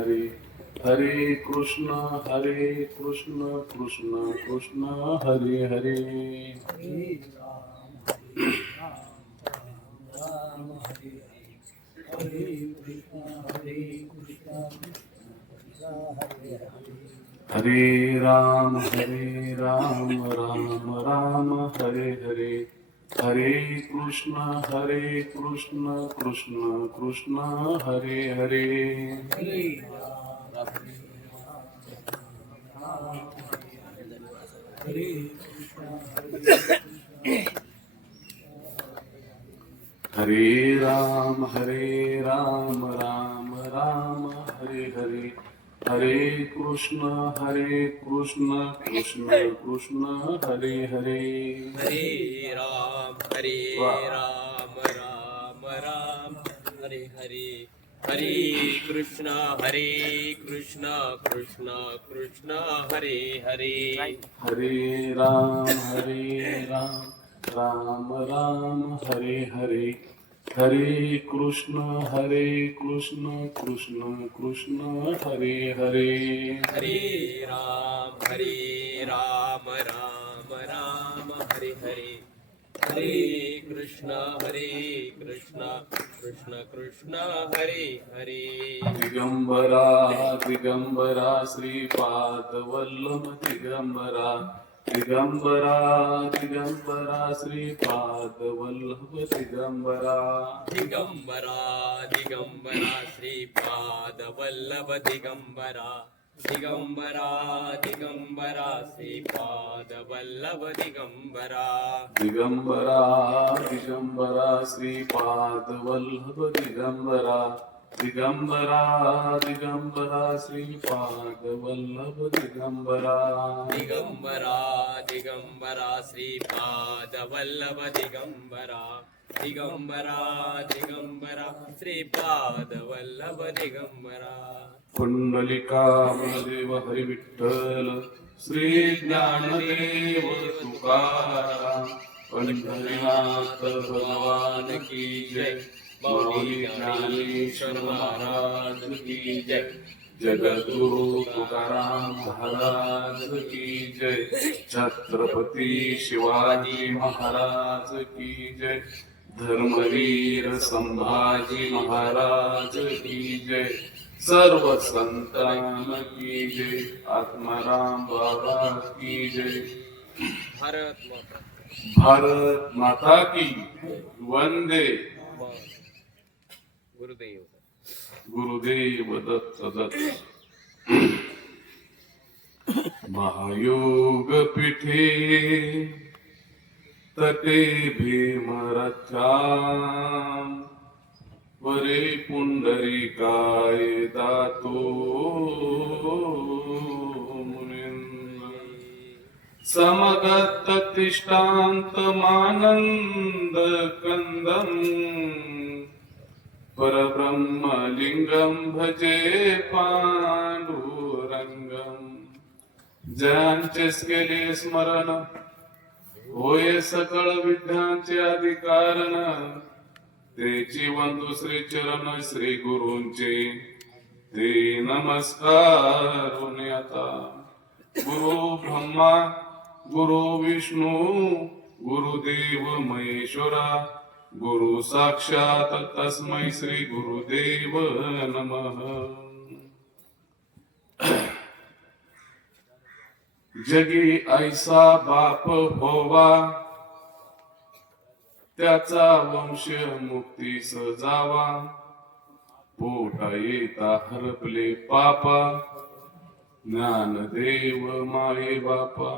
हरे हरे कृष्ण कृष्ण कृष्ण हरे हरे हरे राम राम हरे हरे हरे कृष्ण कृष्ण हरे हरे हरे राम राम राम हरे हरे हरे कृष्ण कृष्ण कृष्ण हरे हरे हरे राम हरे कृष्ण हरे राम राम राम हरे हरे हरे कृष्ण कृष्ण कृष्ण हरे हरे हरे राम वाह. राम राम राम हरे हरे हरे कृष्ण कृष्ण कृष्ण हरे हरे हरे राम राम राम हरे हरे हरे कृष्ण कृष्ण कृष्ण हरे हरे हरे राम राम राम हरे हरे हरे कृष्ण कृष्ण कृष्ण हरे हरे दिगंबरा दिगंबरा श्रीपाद वल्लभ दिगंबरा दिगंबरा दिगंबरा श्रीपाद वल्लभ दिगंबरा दिगंबरा दिगंबरा श्रीपाद वल्लभ दिगंबरा दिगंबरा दिगंबरा श्रीपाद वल्लभ दिगंबरा दिगंबरा दिगंबरा श्रीपाद वल्लभ दिगंबरा दिगंबरा दिगंबरा श्रीपाद वल्लभ दिगंबरा दिगंबरा दिगंबरा श्रीपाद वल्लभ दिगंबरा दिगंबरा दिगंबरा श्रीपाद वल्लभ दिगंबरा पुंडलिका देव हरी विठ्ठल श्री ज्ञानदेव तुकाराम पंढरीनाथ भगवान की जय माऊली ज्ञानेश्वर महाराज की जय जगद्गुरु तुकाराम महाराज की जय छत्रपती शिवाजी महाराज की जय धर्मवीर संभाजी महाराज की जय सर्व संतान की जय आत्माराम बाबा की जय भारत माता भारत माता की वंदे गुरुदेव गुरुदेव दत्त दत्त महायोग पीठे तटे भीमरथ्या वरे पुंडरीकाय दातो मुनींद्र समगत तिष्ठांत मानंद कंदम परब्रह्मलिंगम भजे पांडुरंगम ज्यांचेच केले स्मरण होय सकळ विद्यांचे अधिकारण तेची वंदू श्री चरण श्री गुरूंचे ते नमस्कार आता गुरु ब्रह्मा गुरु विष्णू गुरुदेव महेश्वरा गुरु साक्षात तस्मै श्री गुरुदेव नमः जगी ऐसा बाप होवा त्याचा वंश मुक्ती सजावा पोटा येता हरपले पापा ज्ञानदेव माये बापा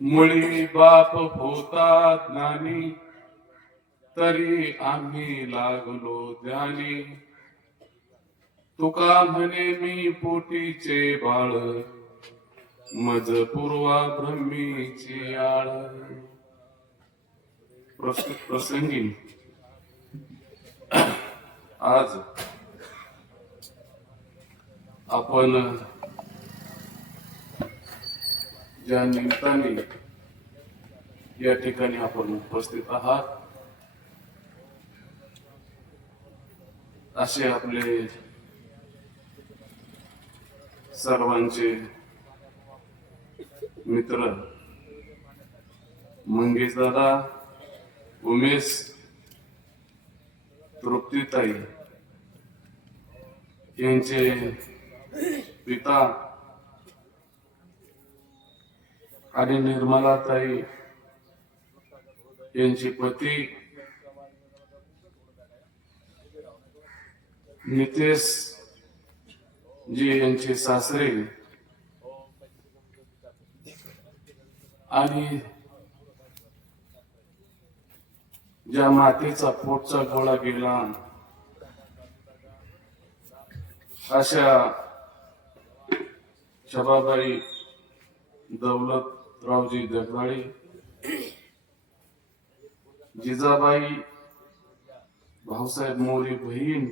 मुळी बाप होता ज्ञानी तरी आम्ही लागलो ध्यानी तुका म्हणे मी पोटीचे बाळ मज पूर्वा ब्रह्मीची आळ प्रसंगी आज आपण ज्या निमित्ताने या ठिकाणी आपण उपस्थित आहात असे आपले सर्वांचे मित्र मंगेश दादा, उमेश, तृप्तीताई यांचे पिता आणि निर्मलाताई यांचे पती नितेश जी यांचे सासरे आणि ज्या मातीचा पोटचा गोळा गेला अशा शबाबाई दौलतरावजी जगदाळे, जिजाबाई भाऊसाहेब मोरे बहीण,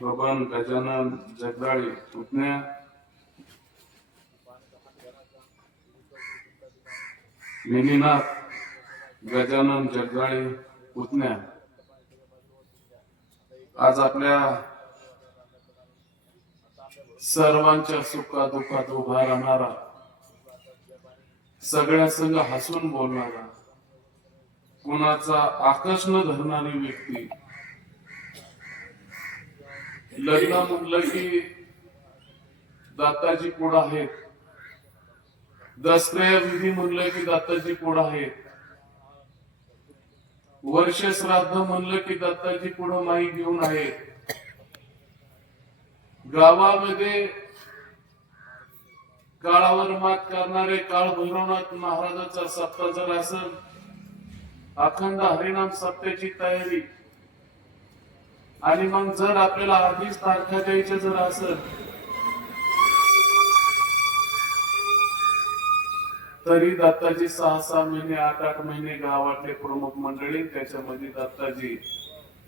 बबन गजानन जगदाळे पुतण्या, मिनीनाथ गजानन जगदाळे पुतण्या, आज आपल्या सर्वांच्या सुखा दुःखात उभा राहणारा, सगळ्या संग हसून बोलणारा, कुणाचा आकर्ष न धरणारी व्यक्ती, लग्न म्हणलं की दाताजी पुढं आहेत, दसऱ्या विधी म्हणलं की दाताजी पुढं आहेत, वर्ष श्राद्ध म्हणलं की दत्ताजी पुढं माई घेऊन आहेत. गावामध्ये काळावर मात करणारे काळ भैरवनाथ महाराजाचा सप्ताह जर असेल, अखंड हरिनाम सप्त्याची तयारी, आणि मग जर आपल्याला आधीच तारखा द्यायच्या जर असेल तरी दत्ताजी 6-6 महिने 8-8 महिने गावातले प्रमुख मंडळी, त्याच्यामध्ये दत्ताजी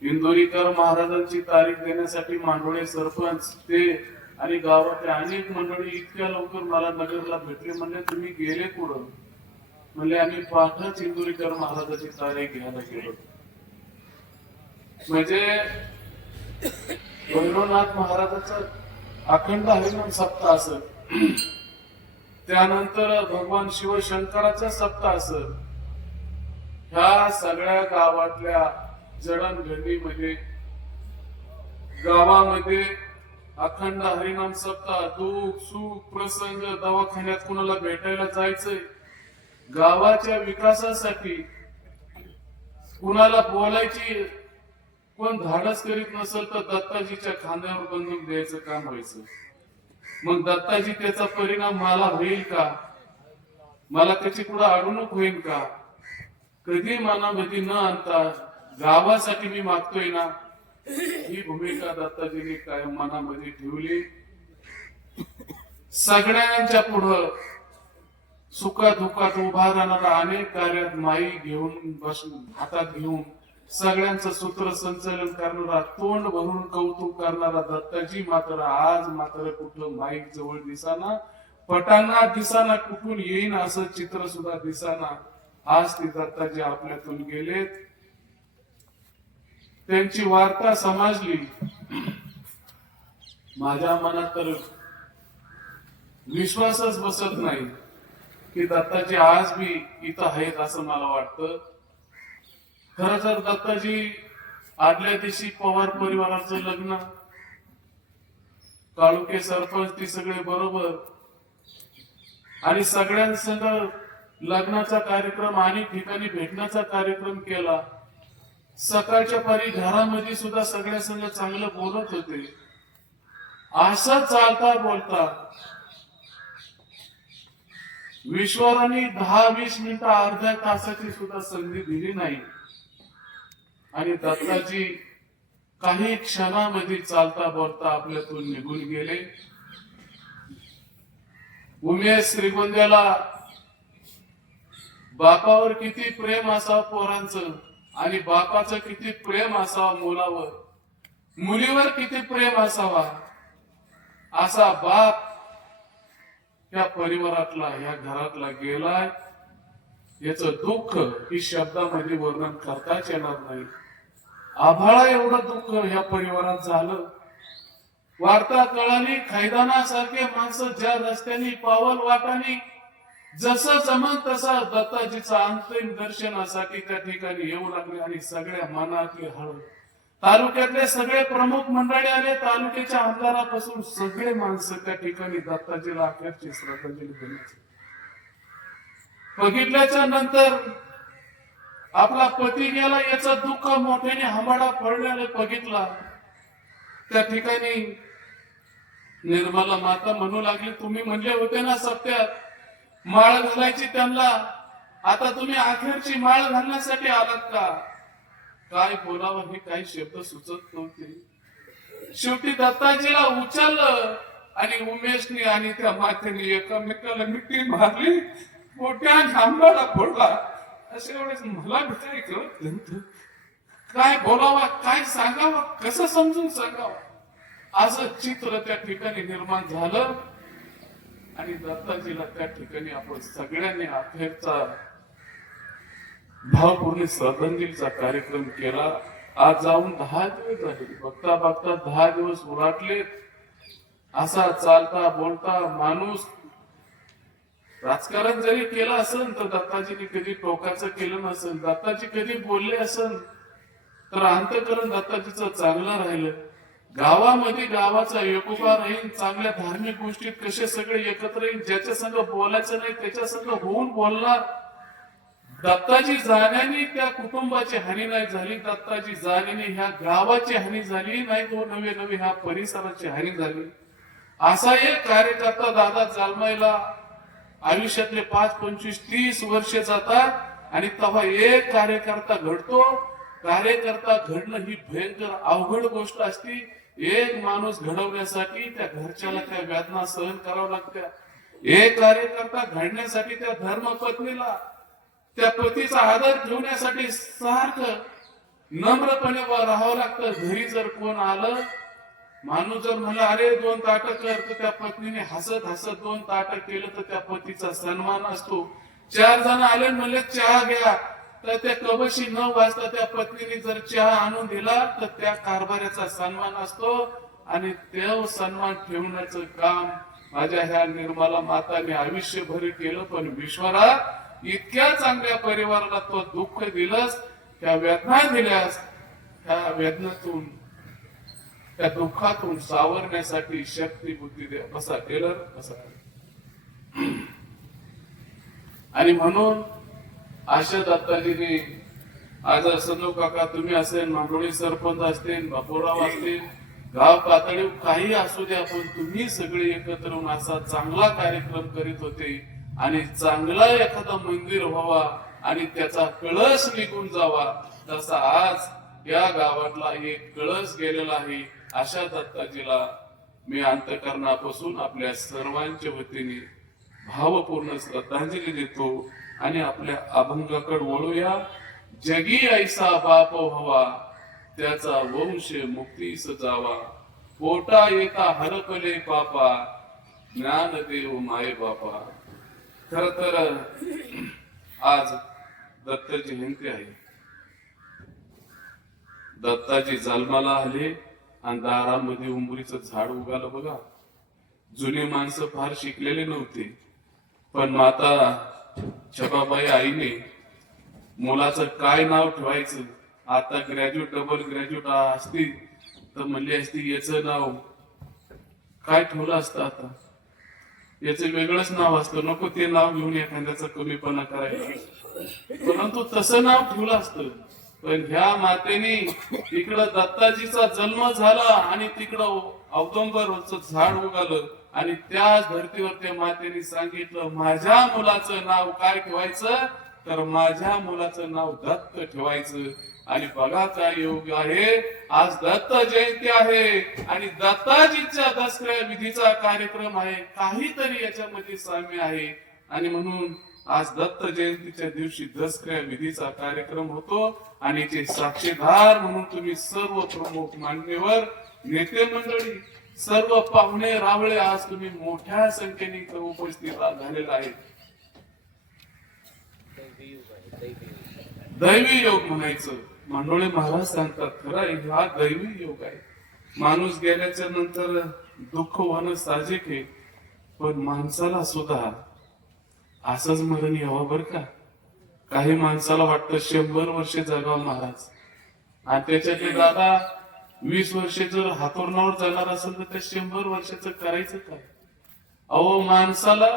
इंदोरीकर महाराजांची तारीख देण्यासाठी मांडोळे सरपंच ते आणि गावातले अनेक मंडळी इतक्या लवकर मला नगरला भेटले. म्हणजे तुम्ही गेले कुठं? म्हणजे आम्ही पाठच इंदोरीकर महाराजांची तारीख घ्यायला गेलो. म्हणजे भैरवनाथ महाराजाचा अखंड हरिनाम सप्ताह असेल, त्यानंतर भगवान शिवशंकराचा सप्ताह असेल, ह्या सगळ्या गावातल्या जडणघडणीमध्ये गावामध्ये अखंड हरिनाम सप्ताह, दुःख सुख प्रसंग, दवाखान्यात कुणाला भेटायला जायचंय, गावाच्या विकासासाठी कुणाला बोलायची कोण धाडस करीत नसेल तर दत्ताजीच्या खांद्यावर बंदूक द्यायचं काम व्हायचं. मग दत्ताजी त्याचा परिणाम मला होईल का? मला त्याची पुढे अडवणूक होईल का? कधी मनामध्ये न आणता गावासाठी मी मागतोय ना, ही भूमिका दत्ताजीने कायम मनामध्ये ठेवली. सगळ्यांच्या पुढं सुखादुःखात उभा राहणारा, अनेक कार्यात माई घेऊन हातात घेऊन सगळ्यांचं सूत्रसंचालन करणारा, तोंड भरून कौतुक करणारा दत्ताजी मात्र आज मात्र कुठं माईक जवळ दिसाना, पटांना दिसाना, कुठून येईन असं चित्र सुद्धा दिसाना. आज ते दत्ताजी आपल्यातून गेलेत. त्यांची वार्ता समजली. माझ्या मनात तर विश्वासच बसत नाही की दत्ताजी आज बी इथं आहेत असं मला वाटतं. खरं तर दत्ताजी आदल्या दिवशी पवार परिवाराचं लग्न, काळुके सरपंच ते सगळे बरोबर, आणि सगळ्यांसंग लग्नाचा कार्यक्रम आणि ठिकाणी भेटण्याचा कार्यक्रम केला. सकाळच्या पारी घरामध्ये सुद्धा सगळ्या संग चांगलं बोलत होते. असं चालता बोलता विश्वराने 10-20 मिनिटं अर्ध्या तासाची सुद्धा संधी दिली नाही, आणि दत्ताजी काही क्षणामध्ये चालता बोलता आपल्यातून निघून गेले. उमेश श्रीगोंद्याला बापावर किती प्रेम असावं पोरांचं, आणि बापाचं किती प्रेम असावं मुलावर, मुलीवर किती प्रेम असावा, असा बाप या परिवारातला, या घरातला गेलाय. याचं दुःख ही शब्दामध्ये वर्णन करताच येणार नाही. आभाळा एवढं दुःख या परिवारात झालं. वार्ता कळाली खैदानासारखे माणसं ज्या रस्त्याने पावल वाटाने जसं जमन तसा दत्ताजीचा अंतिम दर्शनासाठी त्या ठिकाणी येऊ लागले आणि सगळ्या मनातली हळू तालुक्यातले सगळे प्रमुख मंडळी आले तालुक्याच्या आमदारापासून सगळे माणसं त्या ठिकाणी दत्ताजीला अखेरची श्रद्धांजली देण्याची बघितल्याच्या नंतर आपला पती गेला याचं दुःख मोठ्याने हमाडा पडल्याने बघितला त्या ठिकाणी निर्मला माता म्हणू लागली तुम्ही म्हणले होते ना सत्यात माळ घालायची त्यांना आता तुम्ही अखेरची माळ घालण्यासाठी आलात का काय बोलावं हे काही शब्द सुचत नव्हते शेवटी दत्ताजीला उचललं आणि उमेशने आणि त्या मातेने एकमेकाला मिठी मारली मोठ्या आंबाला फोडला अशा वेळेस मला भिकारी कळत नव्हतं काय बोलावा काय सांगावं कसं समजून सांगावं असं चित्र त्या ठिकाणी निर्माण झालं आणि दत्ताजीला त्या ठिकाणी आपण सगळ्यांनी अखेरचा भावपूर्ण श्रद्धांजलीचा कार्यक्रम केला आज जाऊन 10 दिवस झाले बघता बघता 10 दिवस उलटले असा चालता बोलता माणूस राजकारण जरी केलं असेल तर दत्ताजीने कधी टोकाचं केलं नसेल दत्ताजी कधी बोलले असेल तर अंतकरण दत्ताजीचं चांगलं राहिलं गावामध्ये गावाचा एकोपा राहील चांगल्या धार्मिक गोष्टीत कसे सगळे एकत्र येईल ज्याच्या संग बोलायचं नाही त्याच्या संग होऊन बोलणार दत्ताजी जाण्याने त्या कुटुंबाची हानी नाही झाली दत्ताजी जाण्याने ह्या गावाची हानी झाली नाही तो नवे नवे ह्या परिसराची हानी झाली असा एक कार्यकर्ता दादा जन्मायला आयुष्यातले 5, 25, 30 वर्षे जातात आणि तेव्हा एक कार्यकर्ता घडतो कार्यकर्ता घडणं ही भयंकर अवघड गोष्ट असती एक माणूस घडवण्यासाठी त्या घरच्याला त्या वेदना सहन कराव्या लागत्या एक कार्यकर्ता घडण्यासाठी त्या धर्मपत्नीला त्या पतीचा आदर ठेवण्यासाठी सारखं नम्रपणे राहावं लागतं घरी जर कोण आलं माणूस जर म्हणला अरे 2 ताटं कर तर त्या पत्नीने हसत हसत 2 ताटं केलं तर त्या पतीचा सन्मान असतो 4 जण आले म्हणले चहा घ्या तर त्या कबशी न वाजता त्या पत्नीने जर चहा आणून दिला तर त्या कारभाऱ्याचा सन्मान असतो आणि तो सन्मान ठेवण्याचं काम माझ्या ह्या निर्मला माताने आयुष्यभर केलं पण विश्वरा इतक्या चांगल्या परिवाराला तो दुःख दिलंस त्या वेदना दिल्यास त्या वेदनेतून त्या दुःखातून सावरण्यासाठी शक्ती बुद्धी द्या बसा टेलर बसा आणि म्हणून आशा दत्ताजीने आज संजू काका तुम्ही असेल मांडोळी सरपंच असतील बापूराव असतील गाव पातळी काही असू द्या पण तुम्ही सगळे एकत्र होऊन असा चांगला कार्यक्रम करीत होते आणि चांगला एखादा मंदिर व्हावा आणि त्याचा कळस निघून जावा तसा आज या गावातला एक कळस गेलेला आहे अशा दत्ताजीला मी अंतकरणापासून आपल्या सर्वांच्या वतीने भावपूर्ण श्रद्धांजली देतो आणि आपल्या अभंगाकडे वळूया जगी ऐसा बाप व्हावा त्याचा वंश मुक्तीस जावा पोटा येता हरपले पापा ज्ञानदेव माय बापा खर तर आज दत्त जयंती आहे दत्ताजी जन्माला आले आणि दारामध्ये उंबरीचं झाड उगालं बघा जुने माणसं फार शिकलेले नव्हते पण माता छबाबाई आईने मुलाचं काय नाव ठेवायचं आता ग्रॅज्युएट डबल ग्रॅज्युएट असती तर म्हणली असती याचं नाव काय ठेवलं असतं आता याचं वेगळंच नाव असतं नको ते नाव घेऊन एखाद्याचा कमीपणा करायचा परंतु तसं नाव ठेवलं असतं पण ह्या मातेने तिकडं दत्ताजीचा जन्म झाला आणि तिकडं औदुंबरचं झाड उगालं आणि त्याच धर्तीवर त्या मातेने सांगितलं माझ्या मुलाचं नाव काय ठेवायचं तर माझ्या मुलाचं नाव दत्त ठेवायचं आणि बघा काय योग आहे आज दत्त जयंती आहे आणि दत्ताजीच्या दसऱ्या विधीचा कार्यक्रम आहे काहीतरी याच्यामध्ये साम्य आहे आणि म्हणून आज दत्त जयंतीच्या दिवशी दसऱ्या विधीचा कार्यक्रम होतो आणि ते साक्षीदार म्हणून तुम्ही सर्व प्रमुख मान्यवर नेते मंडळी सर्व पाहुणे रावळे आज तुम्ही मोठ्या संख्येने इथं उपस्थित झालेला आहे दैवी योग म्हणायचं मांडोळे महाराज सांगतात खरं हा दैवी योग आहे माणूस गेल्याच्या नंतर दुःख होणं साहजिक आहे, पण माणसाला सुद्धा असंच मरण यावं बर का. काही माणसाला वाटतं 100 वर्षे जगावं महाराज, आणि त्याच्यातले दादा 20 वर्षे जर हातोरणावर जाणार असेल तर त्या 100 वर्षाचं करायचं काय. अहो माणसाला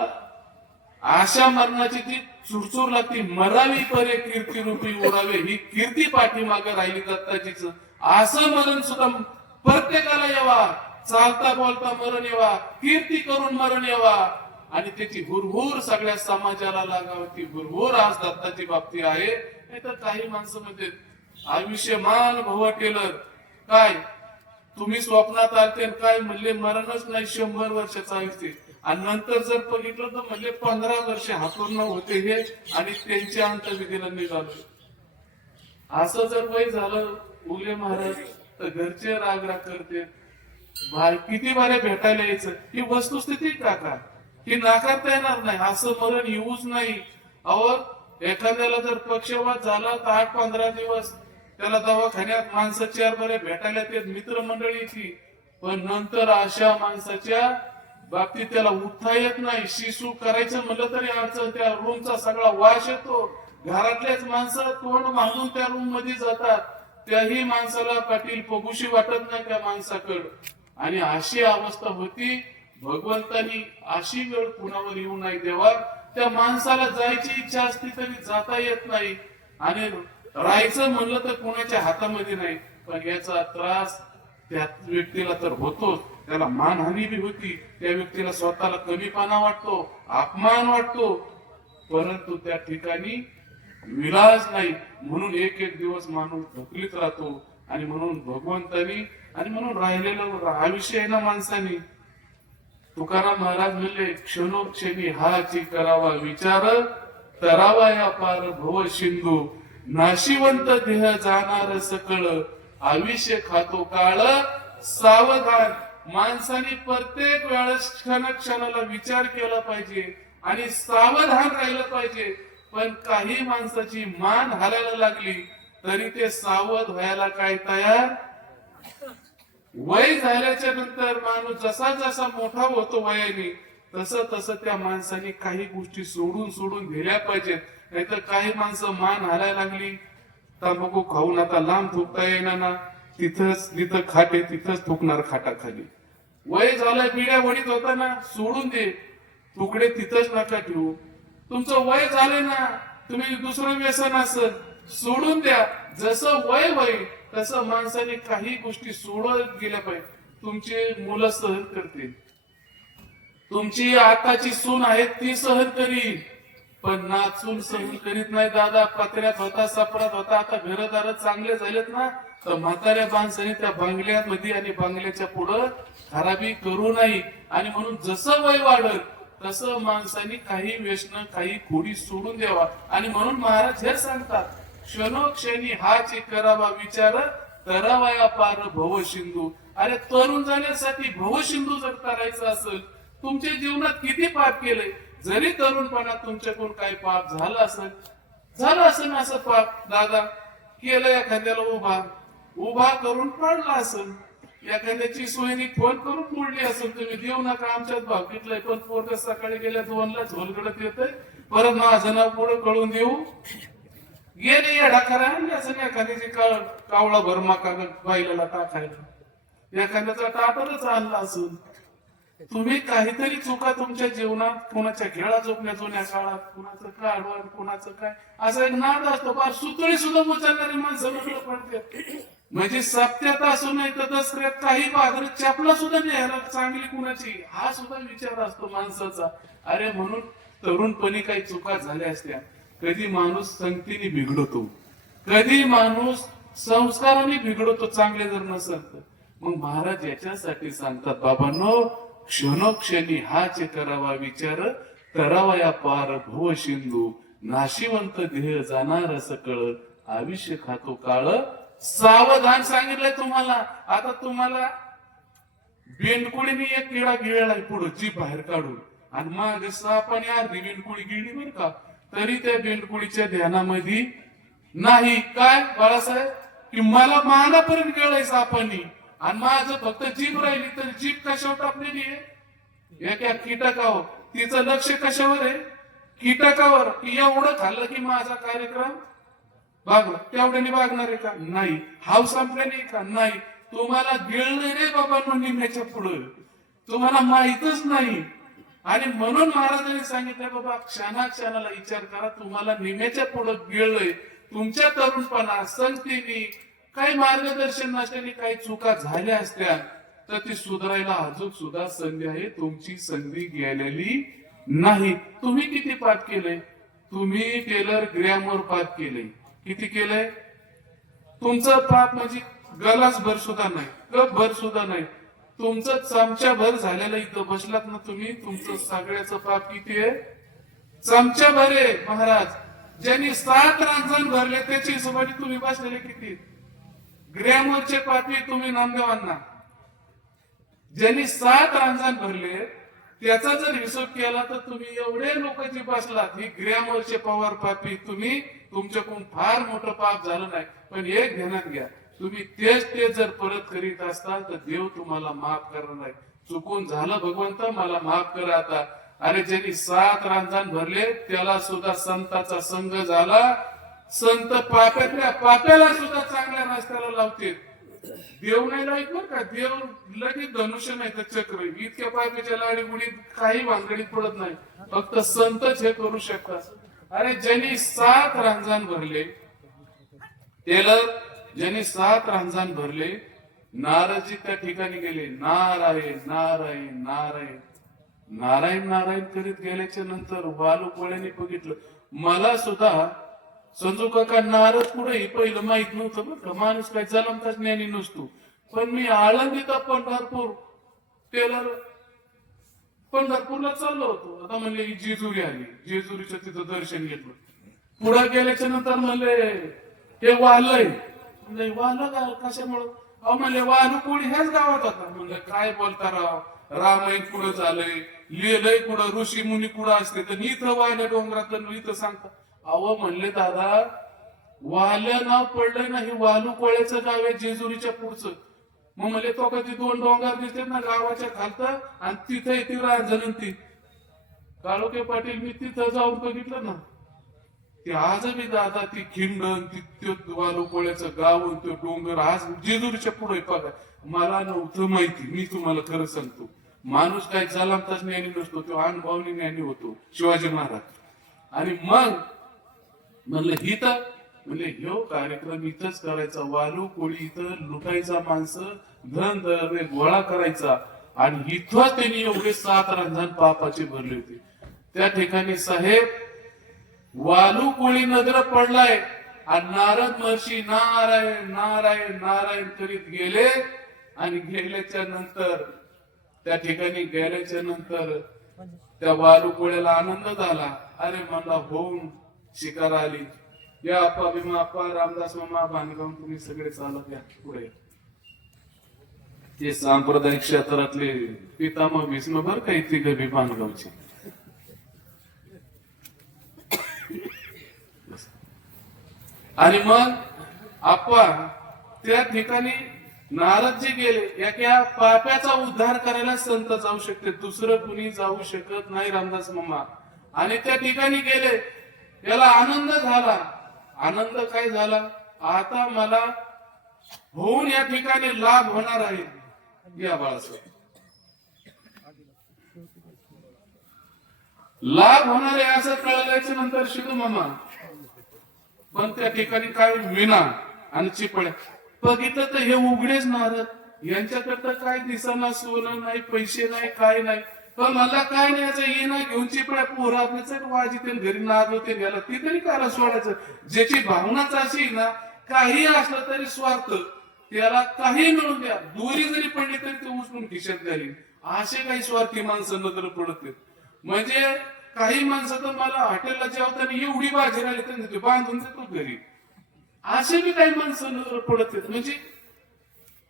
अशा मरणाची ती चुरचूर लागती, मरावी परे कीर्ती रूपी ओढावे, ही कीर्ती पाठीमागे राहिली दत्ताजीच. असं मरण सुद्धा प्रत्येकाला यावा, चालता बोलता मरण यावा, कीर्ती करून मरण यावा, आणि त्याची हुरहुर सगळ्या समाजाला लागावी. ती हुरहुर आज दत्ताची बाबती आहे. नाही तर काही माणसं म्हणते आयुष्यमान भव टेलर, काय तुम्ही स्वप्नात आलते आणि काय म्हणले मरणच नाही, 100 वर्षाचं आयुष्य. आणि नंतर जर बघितलं तर म्हणले 15 वर्षे हातून होते हे, आणि त्यांच्या अंतविधीला निघालो. असं जर वय झालं उगले महाराज तर घरचे राग करते. किती बारे भेटायला यायचं, ही वस्तुस्थिती काका, ही नाकारता येणार नाही. असं मरण येऊच नाही. अहो एखाद्याला जर पक्षवात झाला तर 8-15 दिवस त्याला दवाखान्यात माणसं 4 बरे भेटायला ते मित्रमंडळीची, पण नंतर अशा माणसाच्या बाबतीत त्याला उठता येत नाही. शिसू करायचं म्हणलं तरी अडचण, त्या रूमचा सगळा वास येतो. घरातलेच माणसं तोंड मागून त्या रूम मध्ये जातात, त्याही माणसाला पाटील पगुशी वाटत नाही त्या माणसाकडं. आणि अशी अवस्था होती. भगवंतानी अशी वेळ कुणावर येऊ नाही देवा. त्या माणसाला जायची इच्छा असती तरी जाता येत नाही, आणि राहायचं म्हणलं तर कोणाच्या हातामध्ये नाही. पण याचा त्रास त्या व्यक्तीला तर होतोच, त्याला मानहानी बी होती, त्या व्यक्तीला स्वतःला कमीपणा वाटतो, अपमान वाटतो, परंतु त्या ठिकाणी विलाज नाही. म्हणून एक एक दिवस माणूस ढकलीत राहतो. आणि म्हणून भगवंतानी आणि म्हणून राहिलेलं आयुष्य आहे ना माणसानी. तुकाराम महाराज म्हणले क्षणोक्षणी हाची करावा विचार, तरावा या पार भव सिंधू, नाशिवंत देह जाणार सकळ, आयुष्य खातो काळ सावधान. माणसाने प्रत्येक वेळेस क्षणाला विचार केला पाहिजे आणि सावधान राहिलं पाहिजे. पण काही माणसाची मान हालायला लागली तरी ते सावध व्हायला काय तयार. वय झाल्याच्या नंतर माणूस जसा जसा मोठा होतो वयाने, तसं तसं त्या माणसाने काही गोष्टी सोडून दिल्या पाहिजेत. नाहीतर काही माणसं मान हालायला लागली, तंबाखू खाऊन आता लांब थुकता येणार ना, जिथं खाटे तिथंच थुकणार खाटाखाली. वय झालं बिड्या वडीत होता ना, सोडून दे, तुकडे तिथंच नका ठेवू. तुमचं वय झाले ना, तुम्ही दुसरं व्यसन असेल सोडून द्या. जसं वय होईल तसं माणसाने काही गोष्टी सोडत गेल्या पाहिजे. तुमचे मुलं सहन करतील, तुमची आताची सून आहे ती सहन करील, पण नाचून सहन करीत नाही. दादा पत्र्यात होता, सपरात होता, आता घरदार चांगले झालेत ना, तर म्हाताऱ्या माणसाने त्या बंगल्यामध्ये आणि बंगल्याच्या पुढं खराबी करू नाही. आणि म्हणून जसं वय वाढत तसं माणसाने काही व्यसन काही खोडी सोडून द्यावा. आणि म्हणून महाराज हे सांगतात क्षणोक्षणी हाच करावा विचार, तरावया पार भव सिंधू. अरे तरुण जाण्यासाठी भव सिंधू जर करायचं असेल, तुमच्या जीवनात किती पाप केलंय, जरी तरुणपणात तुमच्याकडून काही पाप झालं असेल ना, असं पाप दादा केलं, एखाद्याला उभा करून पडला असेल, एखाद्याची सोयीनी फोन करून मोडली असेल, तुम्ही देऊ नका आमच्यात भाकीतलंय, पण पोरग सकाळी गेल्या 2ला झोलगडत येतंय, परत माझं नाव पुढे कळून देऊ गेले या ढाकारा आणले असं एखाद्याची कावळा भरमा कागद बाईला टाकायला, एखाद्याचा टापरच आणला असून. तुम्ही काहीतरी चुका तुमच्या जीवनात, कुणाच्या खेळा झोपण्या जुन्या काळात, कुणाचं काढवण, कुणाचं काय, असा एक नाद असतो. फार सुतळी सुद्धा उचलणारी माणसं पडते. म्हणजे सत्यात असू नाही तर दसऱ्यात काही बाजार चपला सुद्धा न्यायला चांगली कुणाची, हा सुद्धा विचार असतो माणसाचा. अरे म्हणून तरुणपणी काही चुका झाल्या असत्या. कधी माणूस संगतीने बिघडतो, कधी माणूस संस्काराने बिघडतो, चांगले जर नसेल तर. मग महाराज याच्यासाठी सांगतात बाबांनो, क्षणोक्षणी हाच करावा विचार, तरावया पार भव सिंधू, नाशिवंत देह जाणार सकळ, आयुष्य खातो काळ सावधान. सांगितलंय तुम्हाला. आता तुम्हाला बेंडकुळीने एक किडा गिळलाय पुढे जीभ बाहेर काढून, आणि मग सापाने अर्धी बेंडकुळी गिळली बरं का, तरी त्या बेंडकुळीच्या ध्यानामध्ये नाही काय बाळासाहेब, की मला मानापर्यंत गिळलाय सापाने, आणि माझं फक्त जीभ राहिली तर जीभ कशावर टाकलेली आहे? एका कीटकावर. तिचं लक्ष कशावर आहे? कीटकावर. की एवढं खाल्लं की माझा कार्यक्रम भागला. तेवढ्याने भागणार आहे का? नाही. हाव संपल्याने का? नाही. तुम्हाला गिळलं रे बाबा निम्याच्या पुढं, तुम्हाला माहीतच नाही. आणि म्हणून महाराजांनी सांगितलं बाबा क्षणाक्षणाला विचार करा. तुम्हाला निम्याच्या पुढं गिळलंय. तुमच्या तरुणपणा संगतीने काही मार्गदर्शन नसल्याने काही चुका झाल्या असत्या तर ती सुधारायला अजून सुद्धा संधी आहे. तुमची संधी गेलेली नाही. तुम्ही किती पाठ केलंय? तुम्ही टेलर ग्रॅमर पाठ केलंय. किती केलंय? तुमचं पाप म्हणजे गलास भर सुद्धा नाही, कप भर सुद्धा नाही. तुमचं चमचा भर झालेलं इथं बसलात ना तुम्ही, तुमचं सगळ्याचं पाप किती आहे? चमचा भर आहे. महाराज ज्यांनी 7 रांजण भरले त्याच्या हिशोबाने तुम्ही बसलेले किती? ग्रॅमरचे पापी तुम्ही नामदेवांना. ज्यांनी 7 रांजण भरले त्याचा जर हिशोब केला तर तुम्ही एवढे लोक जे बसलात ही ग्रॅमरचे पवार पापी तुम्ही, तुमच्याकडून फार मोठं पाप झालं नाही. पण एक ध्यानात घ्या, तुम्ही तेच जर परत करीत असताल तर देव तुम्हाला माफ करणार नाही. चुकून झालं भगवंत मला माफ करा आता. अरे ज्यांनी 7 रांजण भरले त्याला सुद्धा संताचा संघ झाला. संत पाप्याला सुद्धा चांगल्या रस्त्याला लावते. देव नाही लाईत बरं का. देव लगेच धनुष्य नाही तर चक्र. इतक्या पाप्याच्या लाडी गुडीत काही भानगडीत पडत नाही. फक्त संतच हे करू शकतात. अरे ज्यांनी 7 रांजण भरले, टेलर ज्यांनी 7 रांजण भरले, नारदजी त्या ठिकाणी गेले. नारायण नारायण नारायण नारायण नारायण करीत गेल्याच्या नंतर वालुकोळ्याने बघितलं. मला सुद्धा संजू काका नारद पुढे हे पहिलं माहित नव्हतं बरं का. माणूस काय जन्मताच ज्ञानी नसतो. पण मी आळंदीत पंढरपूर टेलर पंढरपूरला चाललो होतो. आता म्हणले ही जेजुरी आली. जेजुरीचं तिथं दर्शन घेतलं. पुढे गेल्याच्या नंतर म्हणले हे वालय. म्हणले वाल का कशामुळं? अहो म्हणले वालुकोळी ह्याच गावात होता. म्हणलं काय बोलता राव, रामायण कुठं झालंय, लिहिलंय कुठं, ऋषी मुनी कुठं असते तर इथं वायल्या डोंगरातलं इथं सांगता. अहो म्हणले दादा वालं नाव पडलंय ना, हे वालुकोळ्याचं गाव आहे जेजुरीच्या पुढचं. मग म्हणले तो कधी 2 डोंगर दिसतात ना गावाच्या खालतं आणि तिथे येते रांजण. ती काळोखे पाटील मी तिथं जाऊन बघितलं ना, ते आज मी दादा ती खिंडन ती वालुकोळ्याचं गाव तो डोंगर आज जेजुरीच्या पुढे बघा. मला नव्हतं माहिती. मी तुम्हाला खरं सांगतो, माणूस काय जलमताच ज्ञानी नसतो, तो अनुभवनी ज्ञानी होतो शिवाजी महाराज. आणि मग म्हणलं इथं, म्हणले ह्यो कार्यक्रम इथंच करायचा. वालुकोळी इथं लुटायचा, माणसं धन दर गोळा करायचा. आणि इथं त्यांनी एवढे 7 रांजण पापाचे भरले होते. त्या ठिकाणी साहेब वालुकोळी नजर पडलाय आणि नारद महर्षी नारायण नारायण नारायण करीत गेले. आणि गेल्याच्या नंतर त्या ठिकाणी गेल्याच्या नंतर त्या वालुकोळ्याला आनंद झाला. अरे मला होऊन शिकार आली. या अप्पा भीमा अप्पा रामदास मामा बांधगाव तुम्ही सगळे चालत या पुढे. ते सांप्रदायिक क्षेत्रातले पितामह भीष्म बर का इथे गभी बांधगावचे. आणि मग आप्पा त्या ठिकाणी नारदजी गेले. एका पाप्याचा उद्धार करायला संत जाऊ शकते, दुसरं कुणी जाऊ शकत नाही रामदास मामा. आणि त्या ठिकाणी गेले. याला आनंद झाला. आनंद काय झाला? आता मला होऊन या ठिकाणी लाभ होणार आहे. या बाळासाहेब लाभ होणार आहे असं कळल्याच्या नंतर शिदू मामा पण त्या ठिकाणी काय विना आणि चिपळ्या बघितलं तर हे उघडेच नारद. यांच्याकडे काय दिसना, सोनं नाही, पैसे नाही, काय नाही. पण मला काय नाही, याचं येणं घेऊन चिपळ्या पोरं आपल्याच वाजिते घरी नाद होते घ्यायला. ती तरी काला सोडायचं. ज्याची भावनाच अशी ना, काही असलं तरी स्वार्थ, त्याला काही मिळून द्या, दोरी जरी पडली तरी ते उचलून खिशात घालीन. असे काही स्वार्थी माणसं नजर पडत. म्हणजे काही माणसं तर मला हॉटेलला जेवताना एवढी भाजी राहिली तर बांधून देतो घरी. असे बी काही माणसं नजर पडत. म्हणजे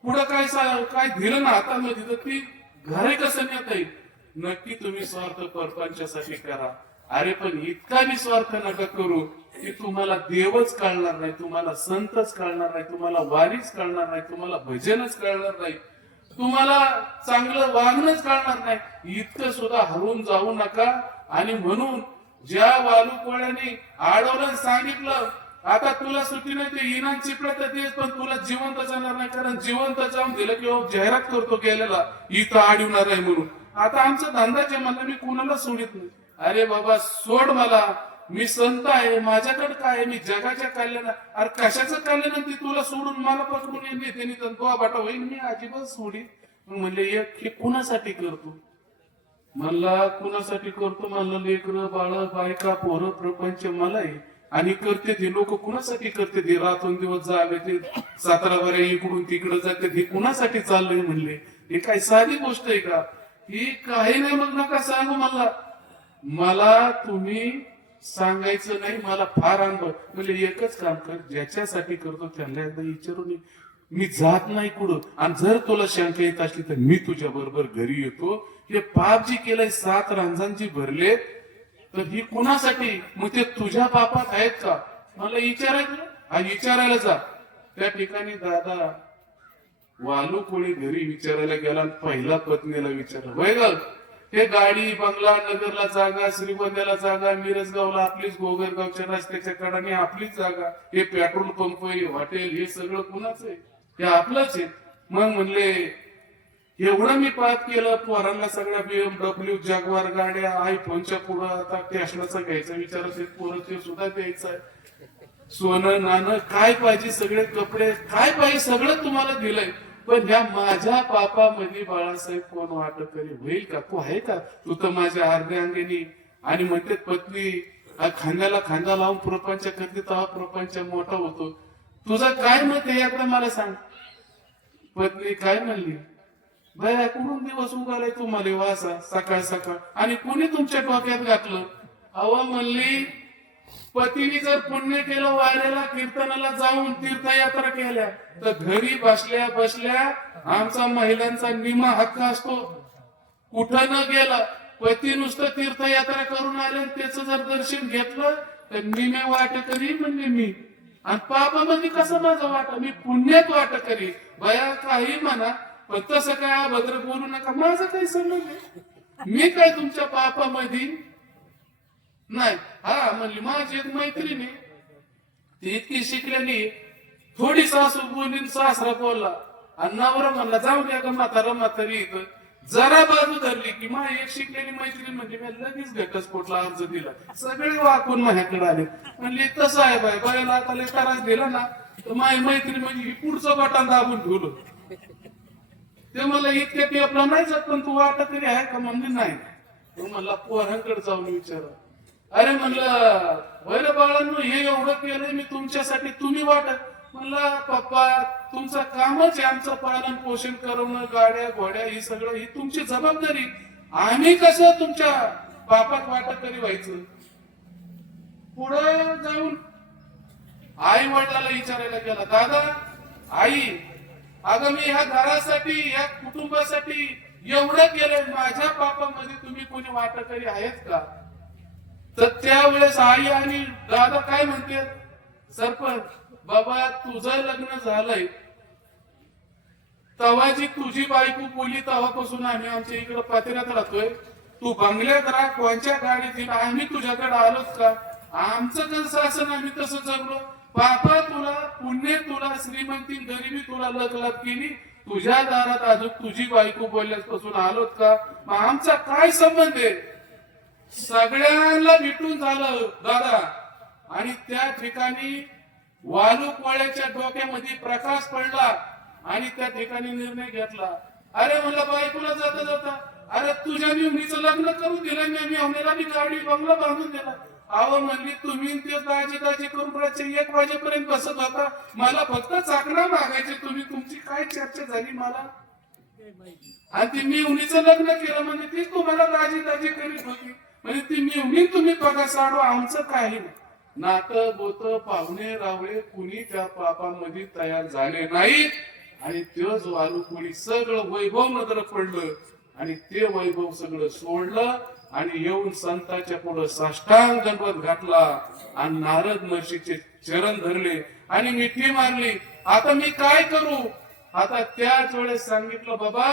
पुढं काय दिलं ना हातामध्ये तर ती घरी कसं नेता येईल. नक्की तुम्ही स्वार्थ परपंचासाठी करा. अरे पण इतका निस्वार्थ नका करू की तुम्हाला देवच कळणार नाही, तुम्हाला संतच कळणार नाही, तुम्हाला वारीच कळणार नाही, तुम्हाला भजनच कळणार नाही, तुम्हाला चांगलं वागणंच कळणार नाही. इतकं सुद्धा हरून जाऊ नका. आणि म्हणून ज्या वालुकोळ्याने आडवलं सांगितलं आता तुला सुट्टी नाही, ते इनाम चिपलं तर तेच, पण तुला जिवंत जाणार नाही, कारण जिवंत जाऊन दिलं की जाहिरात करतो गेलेला इथं अडवणार आहे म्हणून. आता आमचा धंदाच आहे म्हणलं, मी कुणाला सोडित नाही. अरे बाबा सोड मला, मी संत आहे, माझ्याकडे काय आहे, मी जगाच्या कल्याणा. अरे कशाचं कल्याण ती तुला सोडून मला पकडून येते नाही तर तो बाटा होईल, मी अजिबात सोडी. म्हणले हे कुणासाठी करतो? म्हणला कुणासाठी करतो? म्हणलं लेकरं बाळ बायका पोरं प्रपंच मला आहे. आणि करते ते लोक कुणासाठी करते ते? रातून दिवस जागे ते 17 बऱ्या इकडून तिकडे जाते, हे कुणासाठी चाललंय? म्हणले हे काय साधी गोष्ट आहे का? ही काही नाही. मग नका सांगू मला तुम्ही सांगायचं नाही, मला फार अनुभव. म्हणजे एकच काम कर, ज्याच्यासाठी करतो त्यांना एकदा विचारून ये. मी जात नाही कुठं, आणि जर तुला शंका येत असली तर मी तुझ्या बरोबर घरी येतो. हे पाप जी केलंय 7 रांजांची भरले तर ही कुणासाठी? मग ते तुझ्या पापात आहेत का? मला विचारायचं. हा विचारायला जा. त्या ठिकाणी दादा वालुकोळी घरी विचारायला गेला आणि पहिला पत्नीला विचारलं, वय ग हे गाडी बंगला, नगरला जागा, श्रीगोंद्याला जागा, मिरजगावला आपलीच, गोगरगावच्या रस्त्याच्या कडाने आपलीच जागा, हे पेट्रोल पंप, हे हॉटेल, हे सगळं कुणाच आहे? हे आपलंच आहे. मग म्हणले एवढं मी पाप केलं, पोरांना सगळ्या BMW जगवार गाड्या, आयफोनच्या पुढं आता टेस्लाचा घ्यायचा विचार असेल, पोरं ते सुद्धा द्यायचं आहे. सोनं नाणं काय पाहिजे, सगळे कपडे काय पाहिजे सगळं तुम्हाला दिलंय. पण ह्या माझ्या पापामध्ये बाळासाहेब कोण वाटकरी होईल का? तू आहे का? तू तर माझ्या अर्ध्या अंगेनी. आणि म्हणते पत्नी खांद्याला खांदा लावून प्रपंच करते तेव्हा प्रपंच मोठा होतो. तुझं काय मत आहे एकदा मला सांग. पत्नी काय म्हणली, बाया कुठून दिवस उगालाय तुम्हाला वासा सकाळ सकाळ, आणि कुणी तुमच्या डोक्यात घातलं? अव म्हणली पतीने जर पुण्य केलं, वाऱ्याला कीर्तनाला जाऊन तीर्थयात्रा केल्या, तर घरी बसल्या बसल्या आमचा महिलांचा निमा हक्क असतो. कुठं न गेला पती नुसतं तीर्थयात्रा करून आले, त्याचं जर दर्शन घेतलं तर निमे वाटकरी म्हणजे मी. आणि पापामध्ये कसं माझं वाटा? मी पुण्यात वाटकरी. बया काही म्हणा, पण तसं काय अभद्र बोलू नका. माझं काही संबंध नाही, मी काय तुमच्या पापामध्ये नाही. हा म्हणली माझी एक मैत्रिणी, ती इतकी शिकलेली, थोडी सासू बोलली सासरा बोलला, आणि नवरा म्हणला जाऊ द्या का म्हातारा म्हातारी इथं. जरा बाजू धरली की मा एक शिकलेली मैत्रीण म्हणजे मी लगेच घटस्फोटला अर्ज दिला. सगळे वाकून माझ्याकडे आले. म्हणली तसं आहे बाय, बायला आता लेकराच दिला ना तर माझी मैत्रीण म्हणजे ही पुढचं बटन दाबून ठेवलं. ते मला इतक्या की आपला नाही जात, पण तू वाटत तरी आहे का? म्हणजे नाही. म्हणला पोरांकडे जाऊन विचार. अरे म्हणलं बरं बाळांनो, हे एवढं केलंय मी तुमच्यासाठी, तुम्ही वाटत? म्हणला पप्पा तुमचं कामच आहे आमचं पालन पोषण करणं, गाड्या घोड्या ही सगळं ही तुमची जबाबदारी. आम्ही कसं तुमच्या पापात वाटकरी व्हायचं? पुढे जाऊन आई वडिलाला विचारायला गेला, दादा आई अगं मी ह्या घरासाठी ह्या कुटुंबासाठी एवढं केलंय, माझ्या पापामध्ये तुम्ही कोणी वाटकरी आहेत का? तर त्यावेळेस आई आणि दादा काय म्हणते, सरपंच बाबा तुझं लग्न झालंय तवा जी तुझी बायको बोली तेव्हापासून आम्ही आमच्या इकडे पातेऱ्यात राहतोय. तू बंगल्यात राह, कोणच्या गाडीत येईल, आम्ही तुझ्याकडे आलोच का? आमचं कसं असं आम्ही तसं जगलो. बाबा तुला पुण्य, तुला श्रीमंती गरिबी तुला लग्नात केली, तुझ्या दारात अजून तुझी बायको बोलल्यापासून आलोत का? मग आमचा काय संबंध आहे? सगळ्यांना भेटून झालं दादा. आणि त्या ठिकाणी वालुकोळ्याच्या डोक्यामध्ये प्रकाश पडला आणि त्या ठिकाणी निर्णय घेतला. अरे म्हणलं बायकोला जाता जाता, अरे तुझ्या मेहुणीचं लग्न करून दिलं, मी मेहुणीला मी गाडी बंगला बांधून दिला. अहो म्हणली तुम्ही ते दाजी दाजी करून रात्री 1 वाजेपर्यंत बसत होता, मला फक्त चाकणा मागायचे तुम्ही, तुमची काय चर्चा झाली मला? आणि ती मेहुणीचं लग्न केलं म्हणजे तीच तुम्हाला दाजी दाजी करीत होती, म्हणजे ती मेहुणी तुम्ही बघा साडो, आमचं काही नाही. नातं बोत पाहुणे रावळे कुणी त्या पापामध्ये तयार झाले नाहीत. आणि तेच वालुकोळी सगळं वैभव नजर पडलं आणि ते वैभव सगळं सोडलं आणि येऊन संतांच्या पुढे साष्टांग दंडवत घातला आणि नारद महर्षीचे चरण धरले आणि मिठी मारली. आता मी काय करू? आता त्याच वेळेस सांगितलं, बाबा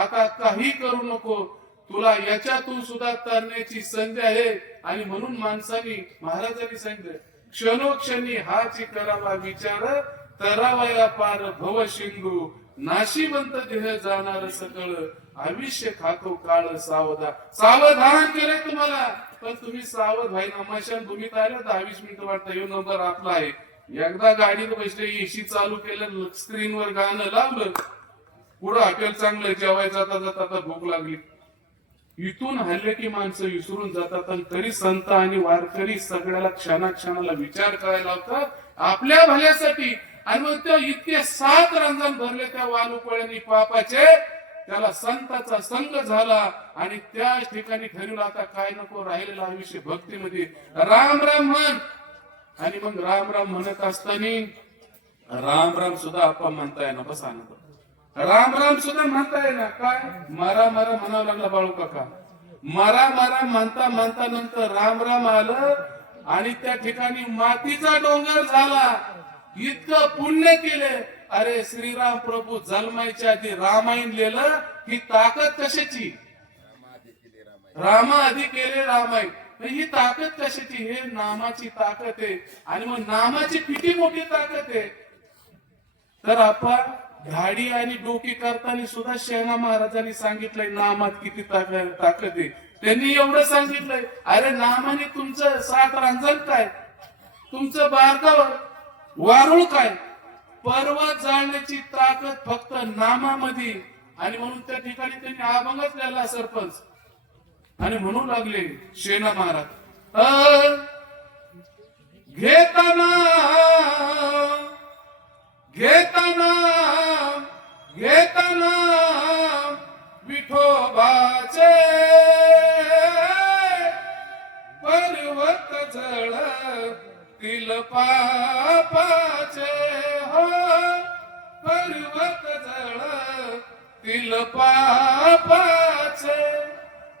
आता काही करू नको, तुला याच्यातून सुद्धा तरण्याची संधी आहे. आणि म्हणून माणसानी महाराजांनी सांगितलं, क्षणोक्षणी हाची करावा विचार, तरावया पार भव सिंधू, नाशिवंत देह जाणार सकळ, आयुष्य खातो काळ सावधान केलंय तुम्हाला. पण तुम्ही सावध व्हायला मशान भूमीत आले 10-20 मिनिटं वाटतं. हे नंबर आपला आहे. एकदा गाडीत बसले, एसी चालू केलं, स्क्रीनवर गाणं लावलं, पुढं हॉटेल चांगलं जेवायचं, जाता जाता भूक लागली, इथून हल्ले की माणसं विसरून जातात. आणि तरी संत आणि वारकरी सगळ्याला क्षणाक्षणाला विचार करायला लावतात आपल्या भल्यासाठी. आणि मग त्या इतके 7 रंजन भरले त्या वालुकळ्यांनी पापाचे, त्याला संताचा संग झाला आणि त्याच ठिकाणी ठरवलं आता काय नको, राहिलेला आयुष्य भक्तीमध्ये राम राम म्हण. आणि मग राम राम म्हणत असताना राम राम सुद्धा आपण म्हणताय ना, बसा ना, राम राम सुद्धा म्हणताय ना. काय मारा मारा म्हणावं लागला बाळू काका. मारा मारा म्हणता म्हणता नंतर राम राम आलं आणि त्या ठिकाणी मातीचा डोंगर झाला. इतकं पुण्य केले. अरे श्रीराम प्रभू जन्मायच्या आधी रामायण लिहिलं, ही ताकद कशाची? रामा आधी केले रामायण, ही ताकद कशाची? हे नामाची ताकद आहे. आणि मग नामाची किती मोठी ताकद आहे. तर आपण धाडी आणि डोकी करताना सुद्धा शेणा महाराजांनी सांगितलंय नामात किती ताकद आहे. त्यांनी एवढं सांगितलंय, अरे नामाने तुमचं 7 रांजण काय, तुमचं बारकावर वारुळ काय, पर्वत जाळण्याची ताकद फक्त नामामध्ये. आणि म्हणून त्या ठिकाणी त्यांनी अभंगच लिहिला सरपंच. आणि म्हणू लागले शेणा महाराज, घेताना घेताना घेताना विठोबाचे पर्वत जळतील पापाचे, हो पर्वत जळतील पापाचे.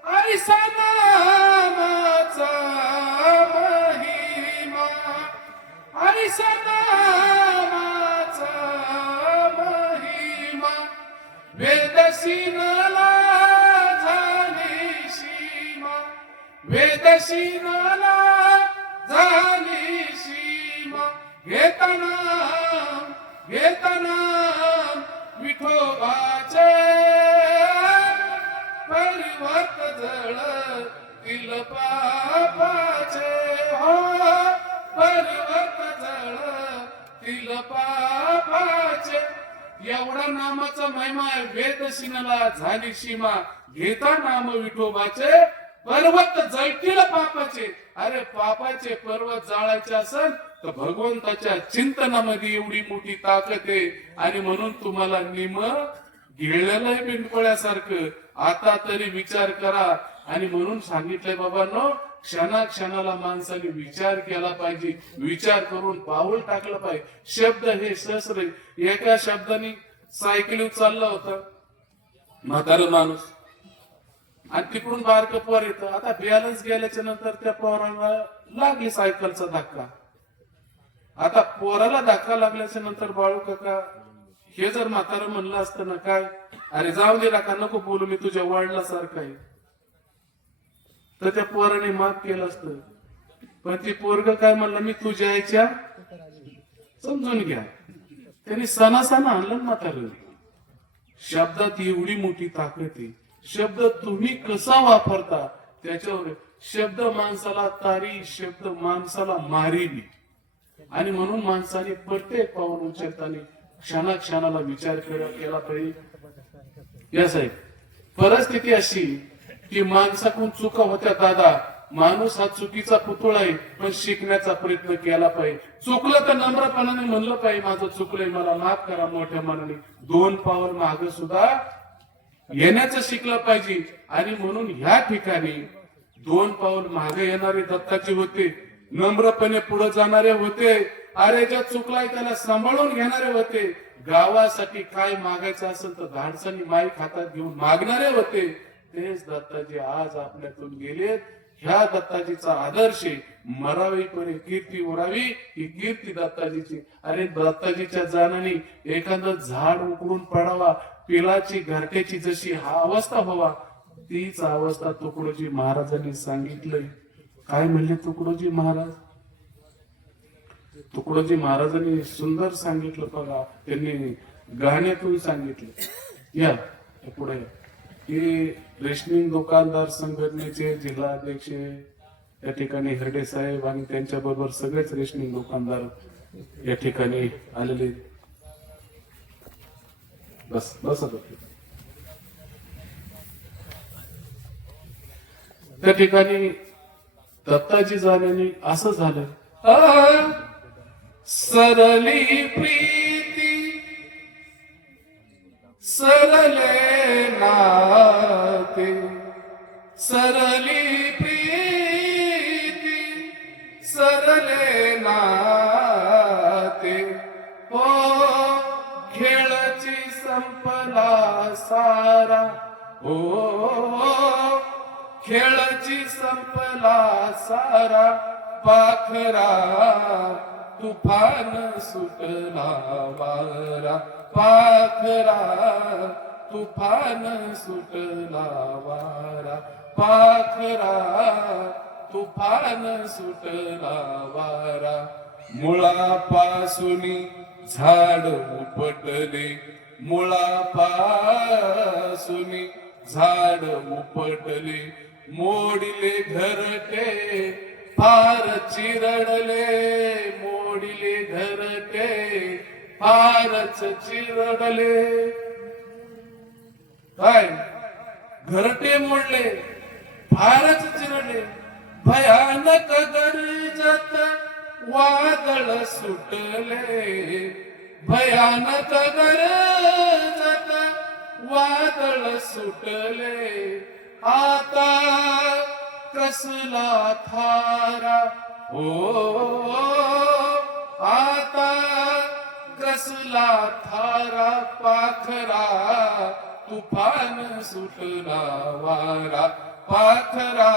ऐसा नामाचा महिमा, ऐसा नामाचा महिमा, वेदशीनला झाली सीमा, वेदशीनला झाली सीमा. घेताना घेताना विठोबाचे पर्वत जळतील पापाचे, हो पर्वत जळतील पापाचे. एवढा नामाचा महिमा आहे. वेदशीनला झाली सीमा, घेता नाम विठोबाचे पर्वत जळतील पापाचे. अरे पापाचे पर्वत जाळायचे असेल तर भगवंताच्या चिंतनामध्ये एवढी मोठी ताकद आहे. आणि म्हणून तुम्हाला निम गिळलेलं आहे पिंपळ्यासारखं. आता तरी विचार करा. आणि म्हणून सांगितलंय बाबांनो, क्षणाक्षणाला माणसाने विचार केला पाहिजे, विचार करून पाऊल टाकलं पाहिजे. शब्द हे सहस्र. एका शब्दाने सायकलीवर चालला होता म्हातारा माणूस आणि तिकडून बारकं पोर येतं. आता बॅलन्स गेल्याच्या नंतर त्या पोराला लागली सायकलचा धक्का. आता पोराला धक्का लागल्याच्या नंतर बाळू काका हे जर म्हातारं म्हणलं असतं ना, काय अरे जाऊ दे का नको बोलू, मी तुझ्या वडिलासारखा आहे, तर त्या पोराने माफ केलं असतं. पण ती पोरग काय म्हणलं, मी तुझ्या आईच्या समजून घ्या. त्यांनी सणासणा आणलं म्हातारं. शब्दात एवढी मोठी ताकद आहे. शब्द तुम्ही कसा वापरता त्याच्यावर. शब्द माणसाला तारी, शब्द माणसाला मारील. आणि म्हणून माणसाने प्रत्येक पाऊल उचलताना क्षणाक्षणाला विचार केला पाहिजे. या साहेब परिस्थिती अशी की माणसाकडून चुका होत्या दादा. माणूस हा चुकीचा पुतळा आहे, पण शिकण्याचा प्रयत्न केला पाहिजे. चुकलं तर नम्रपणाने म्हणलं पाहिजे, माझं चुकलंय, मला माफ करा. मोठ्या मनाने 2 पाऊल मागे सुद्धा येण्याचं शिकलं पाहिजे. आणि म्हणून ह्या ठिकाणी 2 पाऊल मागे येणारे दत्ताचे होते, नम्रपणे पुढे जाणारे होते. अरे ज्या चुकलाय त्याला सांभाळून घेणारे होते. गावासाठी काय मागायचं असेल तर धाडसानी माईक हातात घेऊन मागणारे होते. तेच दत्ताजी आज आपल्यातून गेलेत. ह्या दत्ताजीचा आदर्श आहे. मरावीपर्यंत कीर्ती उरावी ही कीर्ती दत्ताजीची. अरे दत्ताजीच्या जाण्याने एखादं झाड उकळून पडावा, पिलाची घरट्याची जशी हा अवस्था व्हावा, तीच अवस्था तुकडोजी महाराजांनी सांगितलंय. काय म्हणले तुकडोजी महाराज? तुकडोजी महाराजांनी सुंदर सांगितलं बघा. त्यांनी गाण्यातून सांगितलं. या पुढे की रेशनिंग दुकानदार संघटनेचे जिल्हाध्यक्ष या ठिकाणी हरडे साहेब आणि त्यांच्या बरोबर सगळेच रेशनिंग दुकानदार या ठिकाणी आलेले. बस बस आता. त्या ठिकाणी दत्ताजी झाल्याने असं झालं. सरली प्रीती सरले नाते, सरली प्रीती सरले नाते, हो खेळची संपला सारा, हो खेळची संपला सारा, पाखरा तुफान सुटला वारा, पाखरा तुफान सुटला वारा, पाखरा तुफान सुटला वारा. मुळापासून झाड उपटले, मुळापासून झाड उपटले, मोडिले घरटे फार चिरडले, मोडिले घरटे फारच चिरडले. काय घरटे मोडले, फारच चिरडले. भयानक गरजत वादळ सुटले, भयानक गरजत वादळ सुटले. आता कसला थारा, हो आता कसला थारा, पाखरा तुफान सुटला वारा, पाखरा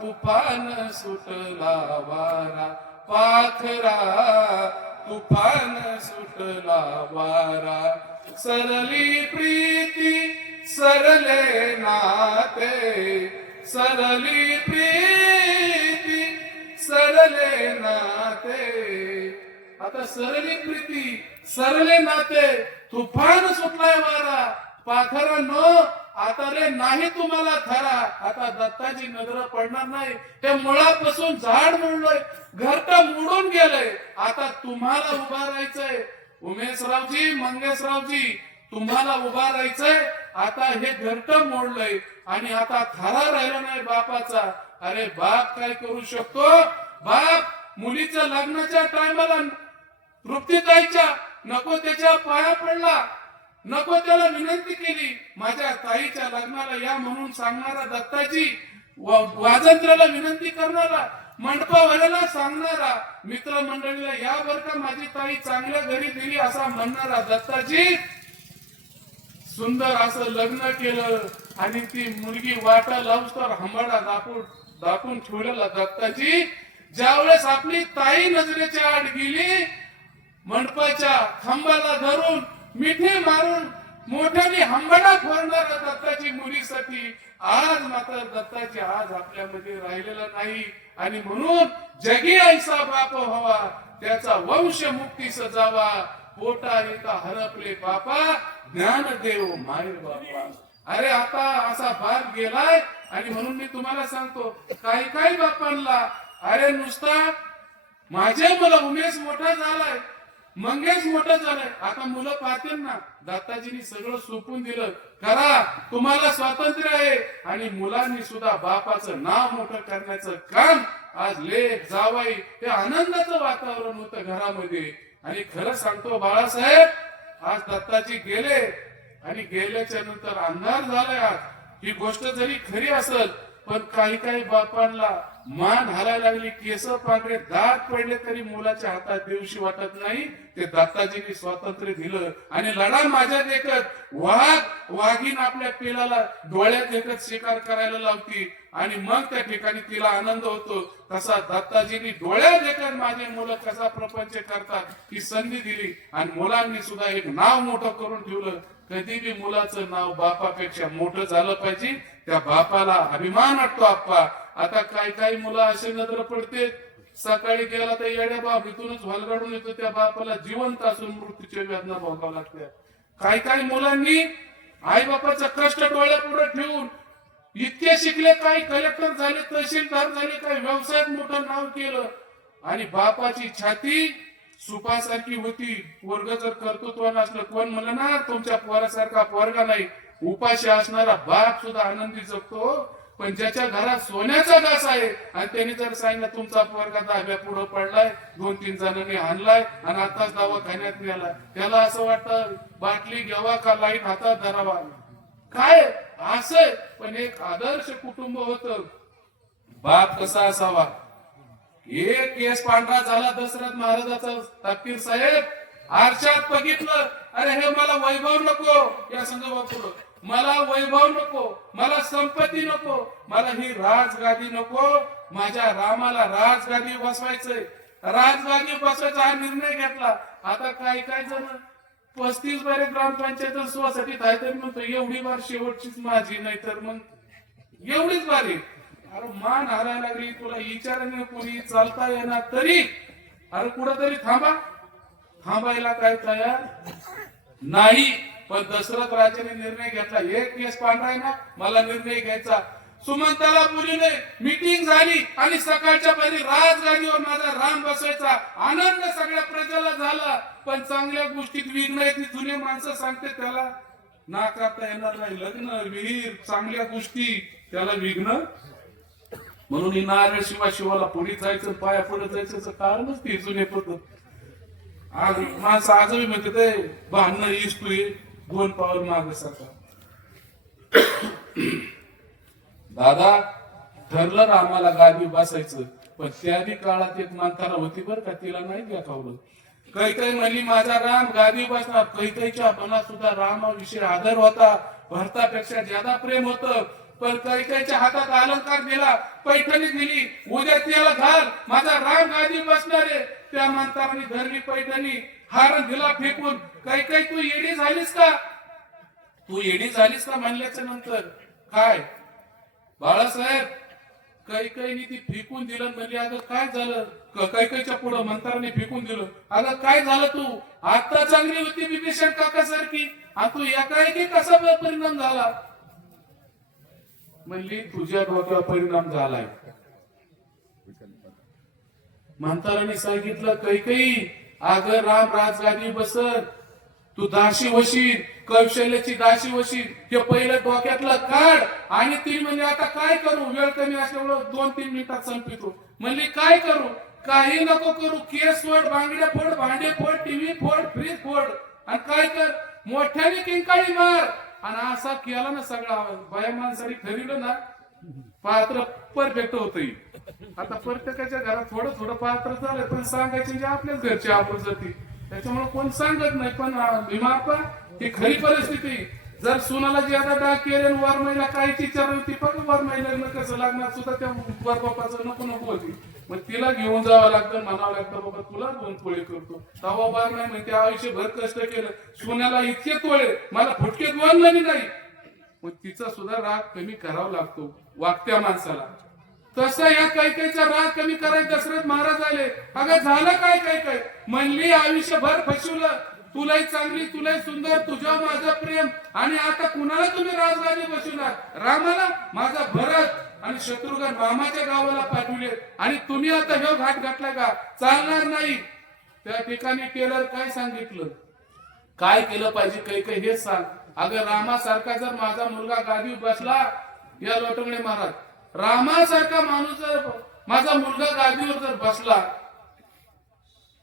तुफान सुटला वारा, पाखरा तुफान सुटला वारा. सरली प्रीती सरले नाते, सरली प्रीती सरले नाते. आता सरली प्रीती सरले नाते, तुफान सुटलाय वारा, पाखरा नो आता रे नाही तुम्हाला खरा. आता दत्ताजी नजर पडणार नाही. ते मुळापासून झाड मोडलंय, घरट मोडून गेलंय. आता तुम्हाला उभा राहायचंय. उमेशरावजी, मंगेशरावजी, तुम्हाला उभा राहायचंय. आता हे घरट मोडलंय आणि आता खरा राहिला नाही बापाचा. अरे बाप काय करू शकतो? बाप मुलीच्या लग्नाच्या टायमाला तृप्तीताईच्या नको त्याच्या पाया पडला, नको त्याला विनंती केली. माझ्या ताईच्या लग्नाला या म्हणून सांगणारा दत्ताजी, वाजंत्र्याला विनंती करणारा, मंडपावाल्याला सांगणारा, मित्रमंडळीला या बर का माझी ताई चांगल्या घरी दिली असा म्हणणारा दत्ताजी, सुंदर असं लग्न केलं आणि ती मुलगी वाटा लावूस तर हंबाडा दाखवून ठेवलेला दत्ताजी ज्यावेळेस आपली ताई नजरेच्या आड गेली, मंडपाच्या खांबाला धरून मिठी मारून मोठ्याने हंबाडा फोडणारा दत्ताची मुलीसाठी आज मात्र दत्ताची आज आपल्यामध्ये राहिलेला नाही. आणि म्हणून जगी ऐसा बाप व्हावा, त्याचा वंश मुक्ती सजावा. पोटा येता हरपले बापा, ज्ञानदेव माय बापा. अरे आता असा भाग गेलाय. आणि म्हणून मी तुम्हाला सांगतो, काही बापांना अरे नुसता माझे मुलं उमेश मोठा झालाय, मंगेश मोठा झालाय. आता मुलं पाहतील ना, दत्ताजींनी सगळं सोपून दिलं. करा, तुम्हाला स्वातंत्र्य आहे. आणि मुलांनी सुद्धा बापाचं नाव मोठं करण्याचं काम आज लेख जावाई हे आनंदाचं वातावरण होतं घरामध्ये. आणि खरं सांगतो बाळासाहेब, आज दत्ताजी गेले आणि गेल्याच्या नंतर अंधार झालाय. आज ही गोष्ट जरी खरी असेल, पण काही बापांना मान हलायला लागली, केस पांढरे, दात पडले तरी मुलाच्या हातात देऊशी वाटत नाही. ते दत्ताजींनी स्वातंत्र्य दिलं आणि लढा माझ्या देखत वाघीन आपल्या पिलाला डोळ्यात देखत शिकार करायला लावती आणि मग त्या ठिकाणी तिला आनंद होतो. तसा दत्ताजींनी डोळ्यात देखत माझे मुलं कसा प्रपंच करतात ही संधी दिली आणि मुलांनी सुद्धा एक नाव मोठं करून ठेवलं. कधी बी मुलाचं नाव बापापेक्षा मोठं झालं पाहिजे, त्या बापाला अभिमान वाटतो आप्पा. आता काही मुलं असे नजर पडते, सकाळी गेला तर येड्या बाप इथूनच हलगाडून येतो, त्या बापाला जिवंत असून मृत्यूच्या वेदना भोगाव्या लागतात. काही मुलांनी आई बापाचं कष्ट डोळ्यापुढे ठेवून इतके शिकले, काही कलेक्टर झाले, तहसीलदार झाले, काही व्यवसायात मोठं नाव केलं आणि बापाची छाती सुपासारखी होती. वर्ग जर कर्तृत्व नसलं, कोण म्हणलं ना तुमच्या पोरासारखा पोरगा नाही. उपाशी असणारा बाप सुद्धा आनंदी जगतो, पण ज्याच्या घरात सोन्याचा घास आहे आणि त्यांनी जर सांगितलं तुमचा पोरगा दहाव्या पुढे पडलाय, 2-3 जणांनी आणलाय आणि आताच दवाखान्यात नेला, त्याला असं वाटतं बाटली घ्यावा का लाईट हातात धरावा. काय असं, पण एक आदर्श कुटुंब होतं. बाप कसा असावा. एक केस पांढरा झाला दशरथ महाराजाचा, तपकीर साहेब आरशात बघितलं, अरे हे मला वैभव नको, या संघ बापू मला वैभव नको, मला संपत्ती नको, मला ही राजगादी नको, माझ्या रामाला राजगादी बसवायचंय. राजगादी बसवायचा हा निर्णय घेतला. आता काय जण 35 बारे ग्रामपंचायत सोसायटीत आहे तरी म्हणतो एवढी बार शेवटचीच माझी, नाही तर मग एवढीच बारी. अरे मान हारायला लागली, तुला विचाराने कोणी चालता येणार तरी अरे कुठंतरी थांबायला काय तयार नाही. पण दशरथ राजाने निर्णय घेतला, एक केस पांढरा आहे ना, मला निर्णय घ्यायचा. सुमंताला बोलले, मीटिंग झाली आणि सकाळच्या पहिले राजगादीवर माझा राम बसायचा. आनंद सगळ्या प्रजेला झाला, पण चांगल्या गोष्टीत विघ्न येते. जुने माणसं सांगते त्याला नाकारता येणार नाही. लग्न, विहीर, चांगल्या गोष्टी त्याला विघ्न. म्हणून ही नारळ शिवाला पुढे जायचं, पाया पुढे जायचं कारणच ते जुने पद्धत. आज माणसं आजही म्हणते ते भांडणं ईस तू 2 पावलं मागे सरकार. दादा ठरलं ना आम्हाला गादी बसायचं, पण त्याही काळात एक मानताना होती बरं का, तिला नाही दाखवलं. काही म्हणली माझा राम गादी बसणार, कैकईच्या मनात सुद्धा रामाविषयी आदर होता, भरतापेक्षा ज्यादा प्रेम होतं. पण कैकईच्या हातात अलंकार दिला, पैठणी दिली, उद्या त्याला घाल, माझा राम गादी बसणार आहे. त्या मानताराने धरली पैठणी, हार दिला फेकून. कैकई तू येडी झालीस का, तू येडी झालीस का म्हणल्याच्या नंतर काय बाळासाहेब कैकईने ती फेकून दिलं. म्हणजे अगं काय झालं, कैकईच्या पुढं मंत्राने फेकून दिलं. अगं काय झालं, तू आता चांगली होती विभीषण काकासारखी, तू एकाएकी कसा परिणाम झाला. म्हणली तुझ्या डोक्यावर परिणाम झालाय. मंत्राने सांगितलं, कैकई अगं राम राजगादी बसत, तू दाशी वशील, कौशल्याची दाशी वशील, हे पहिलं डोक्यातलं काढ. आणि ती म्हणजे आता काय करू, वेळ कमी असल्यामुळं 2-3 मिनिटात संपितो. म्हणली काय करू, काही नको करू, केस फोड, बांगड्या फोड, भांडे फोड, टीव्ही फोड, फ्रीज फोड, आणि काय कर मोठ्याने किंकाळी मार. आणि असा केला ना सगळा बाया माणसाने ठरवलं ना, पात्र परफेक्ट होत. आता प्रत्येकाच्या घरात थोडं पात्र झालं, पण सांगायचे जे आपल्याच घरची आपण जाती, त्याच्यामुळे कोण सांगत नाही. पण भीमापा ही खरी परिस्थिती. जर सुनाला ज्यादा डाग केले वर महिला काहीच विचार होती, पण वर महिला कसं लागणार सुद्धा त्या वर बापाचं नको होती. मग तिला घेऊन जावं लागतं, म्हणावं लागतं बाबा तुला 2 पोळे करतो. तवा बार नाही म्हणते आयुष्यभर कष्ट केलं, सुनाला इतके तोळे, मला फुटके 2 महिने नाही. मग तिचा सुद्धा राग कमी करावा लागतो वागत्या माणसाला. तसं या कैकईचा राग कमी करायला दशरथ महाराज आले. अगं झालं काय म्हणली आयुष्यभर फसवलं, तुलाही चांगली, तुलाही सुंदर, तुझ्या माझं प्रेम, आणि आता कुणाला तुम्ही राजगादी बसवणार. रामाला माझा भरत आणि शत्रुघ्न मामाच्या गावाला पाठवले, आणि तुम्ही आता हे घाट घातला का, चालणार नाही. त्या ठिकाणी टेलर काय सांगितलं, काय केलं पाहिजे कैकई हेच सांग. अगं रामासारखा जर माझा मुलगा गादीवर बसला, या लोटंगडे महाराज, रामासारखा माणूस जर माझा मुलगा गादीवर जर बसला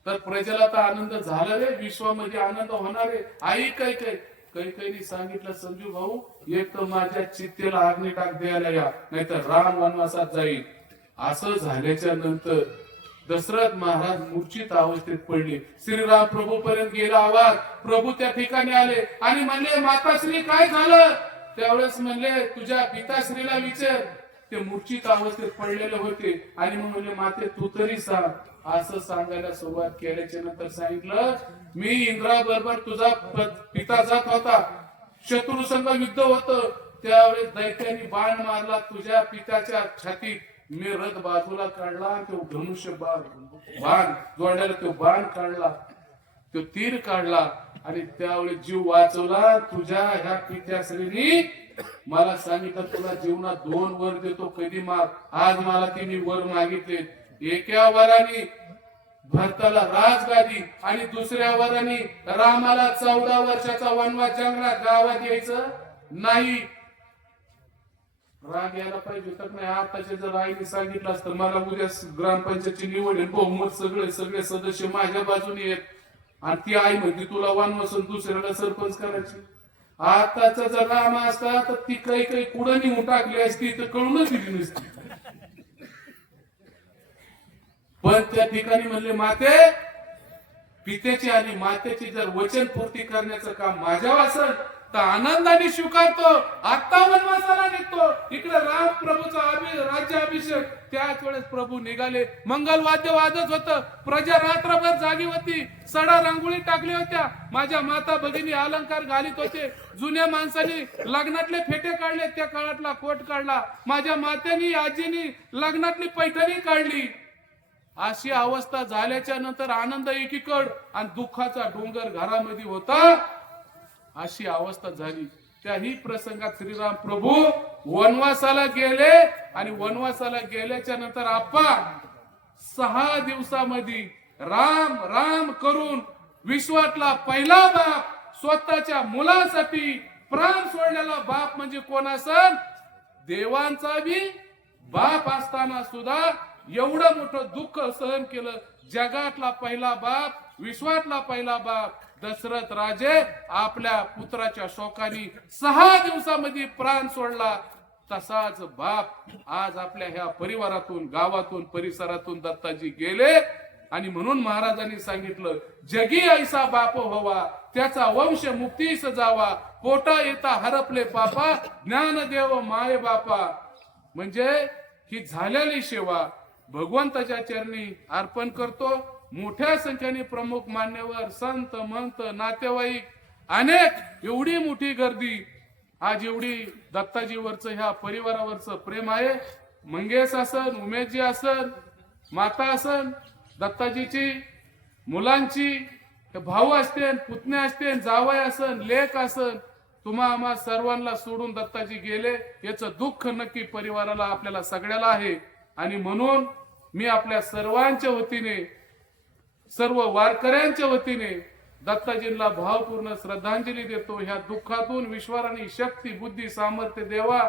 तर प्रजेला तर आनंद झाला रे, विश्वामध्ये आनंद होणार आहे. आई कैकईने सांगितलं, संजू भाऊ एक तर माझ्या चित्तेला अग्नी टाक द्यायला या, नाहीतर राम वनवासात जाईल. असं झाल्याच्या नंतर दशरथ महाराज मूर्छित अवस्थेत पडले. श्रीराम प्रभू पर्यंत गेला आवाज. प्रभू त्या ठिकाणी आले आणि म्हणले, माताश्री काय झालं? त्यावेळेस म्हणले, तुझ्या पिताश्रीला विचार. ते मूर्छित अवस्थेत पडलेले होते आणि मग म्हणले, माते तू तरी सांग. असं सांगायला सुरुवात केल्याच्या नंतर सांगितलं, मी इंद्रा बरोबर तुझा पिता जात होता, शत्रू संघ युद्ध होतं. त्यावेळेस दैत्याने बाण मारला तुझ्या पित्याच्या छातीत. मी रथ बाजूला काढला, तो धनुष्य बाण जोडलेला तो बाण काढला, तो तीर काढला आणि त्यावेळी जीव वाचवला. तुझ्या ह्या पित्याश्रीनी मला सांगितलं, तुला जीवनात 2 वर देतो, कधी माग. आज मला तिने वर मागितले. एका वराने भरताला राजगादी आणि दुसऱ्या वराने रामाला 14 वर्षाचा वनवास जंगलात गावात यायचं नाही. राग यायला पाहिजे तर नाही. आताचे जर आईने सांगितलं असतं, मला उद्या ग्रामपंचायतची निवड आहे, बहुमत सगळे सदस्य माझ्या बाजूने येत आणि ती आई म्हणते तुला वनवासून दुसऱ्याला सरपंच करायची. आताचा जर राम असता तर ती काही कुठं निघून टाकली असती तर कळूनच दिली नसती. पण त्या ठिकाणी म्हणले, माते पित्याची आणि मातेची जर वचन पूर्ती करण्याचं काम माझ्यावर असेल तर आनंदाने स्वीकारतो. आता वनवासाला निघतो. इकडे राम प्रभूचा राज्याभिषेक. त्याच वेळेस प्रभू निघाले. मंगल वाद्य वाजत होतं. प्रजा रात्रभर जागी होती. सडा रांगोळी टाकल्या होत्या. माझ्या माता भगिनी अलंकार घालीत होते. जुन्या माणसांनी लग्नातले फेटे काढले, त्या काळातला कोट काढला. माझ्या मात्यानी आजीनी लग्नातली पैठणी काढली. अशी अवस्था झाल्याच्या नंतर आनंद एकीकड आणि दुःखाचा डोंगर घरामध्ये होता. अशी अवस्था झाली. त्याही प्रसंगात श्रीराम प्रभू वनवासाला गेले आणि वनवासाला गेल्याच्या नंतर आप्पा 6 दिवसामध्ये राम राम करून विश्वातला पहिला बाप, स्वतःच्या मुलासाठी प्राण सोडलेला बाप म्हणजे कोण असेल? देवांचा बी बाप असताना सुद्धा एवढं मोठं दुःख सहन केलं. जगातला पहिला बाप, विश्वातला पहिला बाप दशरथ राजे आपल्या पुत्राच्या शोकाने 6 दिवसामध्ये प्राण सोडला. तसाच बाप आज आपल्या ह्या परिवारातून, गावातून, परिसरातून दत्ताजी गेले. आणि म्हणून महाराजांनी सांगितलं, जगी ऐसा बाप व्हावा, त्याचा वंश मुक्तीस जावा, पोटा येता हरपले पापा, ज्ञानदेव माये बापा. म्हणजे ही झालेली सेवा भगवंताच्या चरणी अर्पण करतो. मोठ्या संख्येने प्रमुख मान्यवर, संत, महंत, नातेवाईक, अनेक, एवढी मोठी गर्दी. आज एवढी दत्ताजीवरच ह्या परिवारावरच प्रेम आहे. मंगेश असन, उमेशजी असन, माता असन, दत्ताजीची मुलांची भाऊ असतेन, पुतणे असतेन, जावई असन, लेक असन, तुम्हा आम्हा सर्वांना सोडून दत्ताजी गेले. याचं दुःख नक्की परिवाराला, आपल्याला सगळ्याला आहे. आणि म्हणून मी आपल्या सर्वांच्या वतीने, सर्व वारकऱ्यांच्या वतीने दत्ताजींना भावपूर्ण श्रद्धांजली देतो. ह्या दुःखातून विश्वाराने शक्ती, बुद्धी, सामर्थ्य देवा,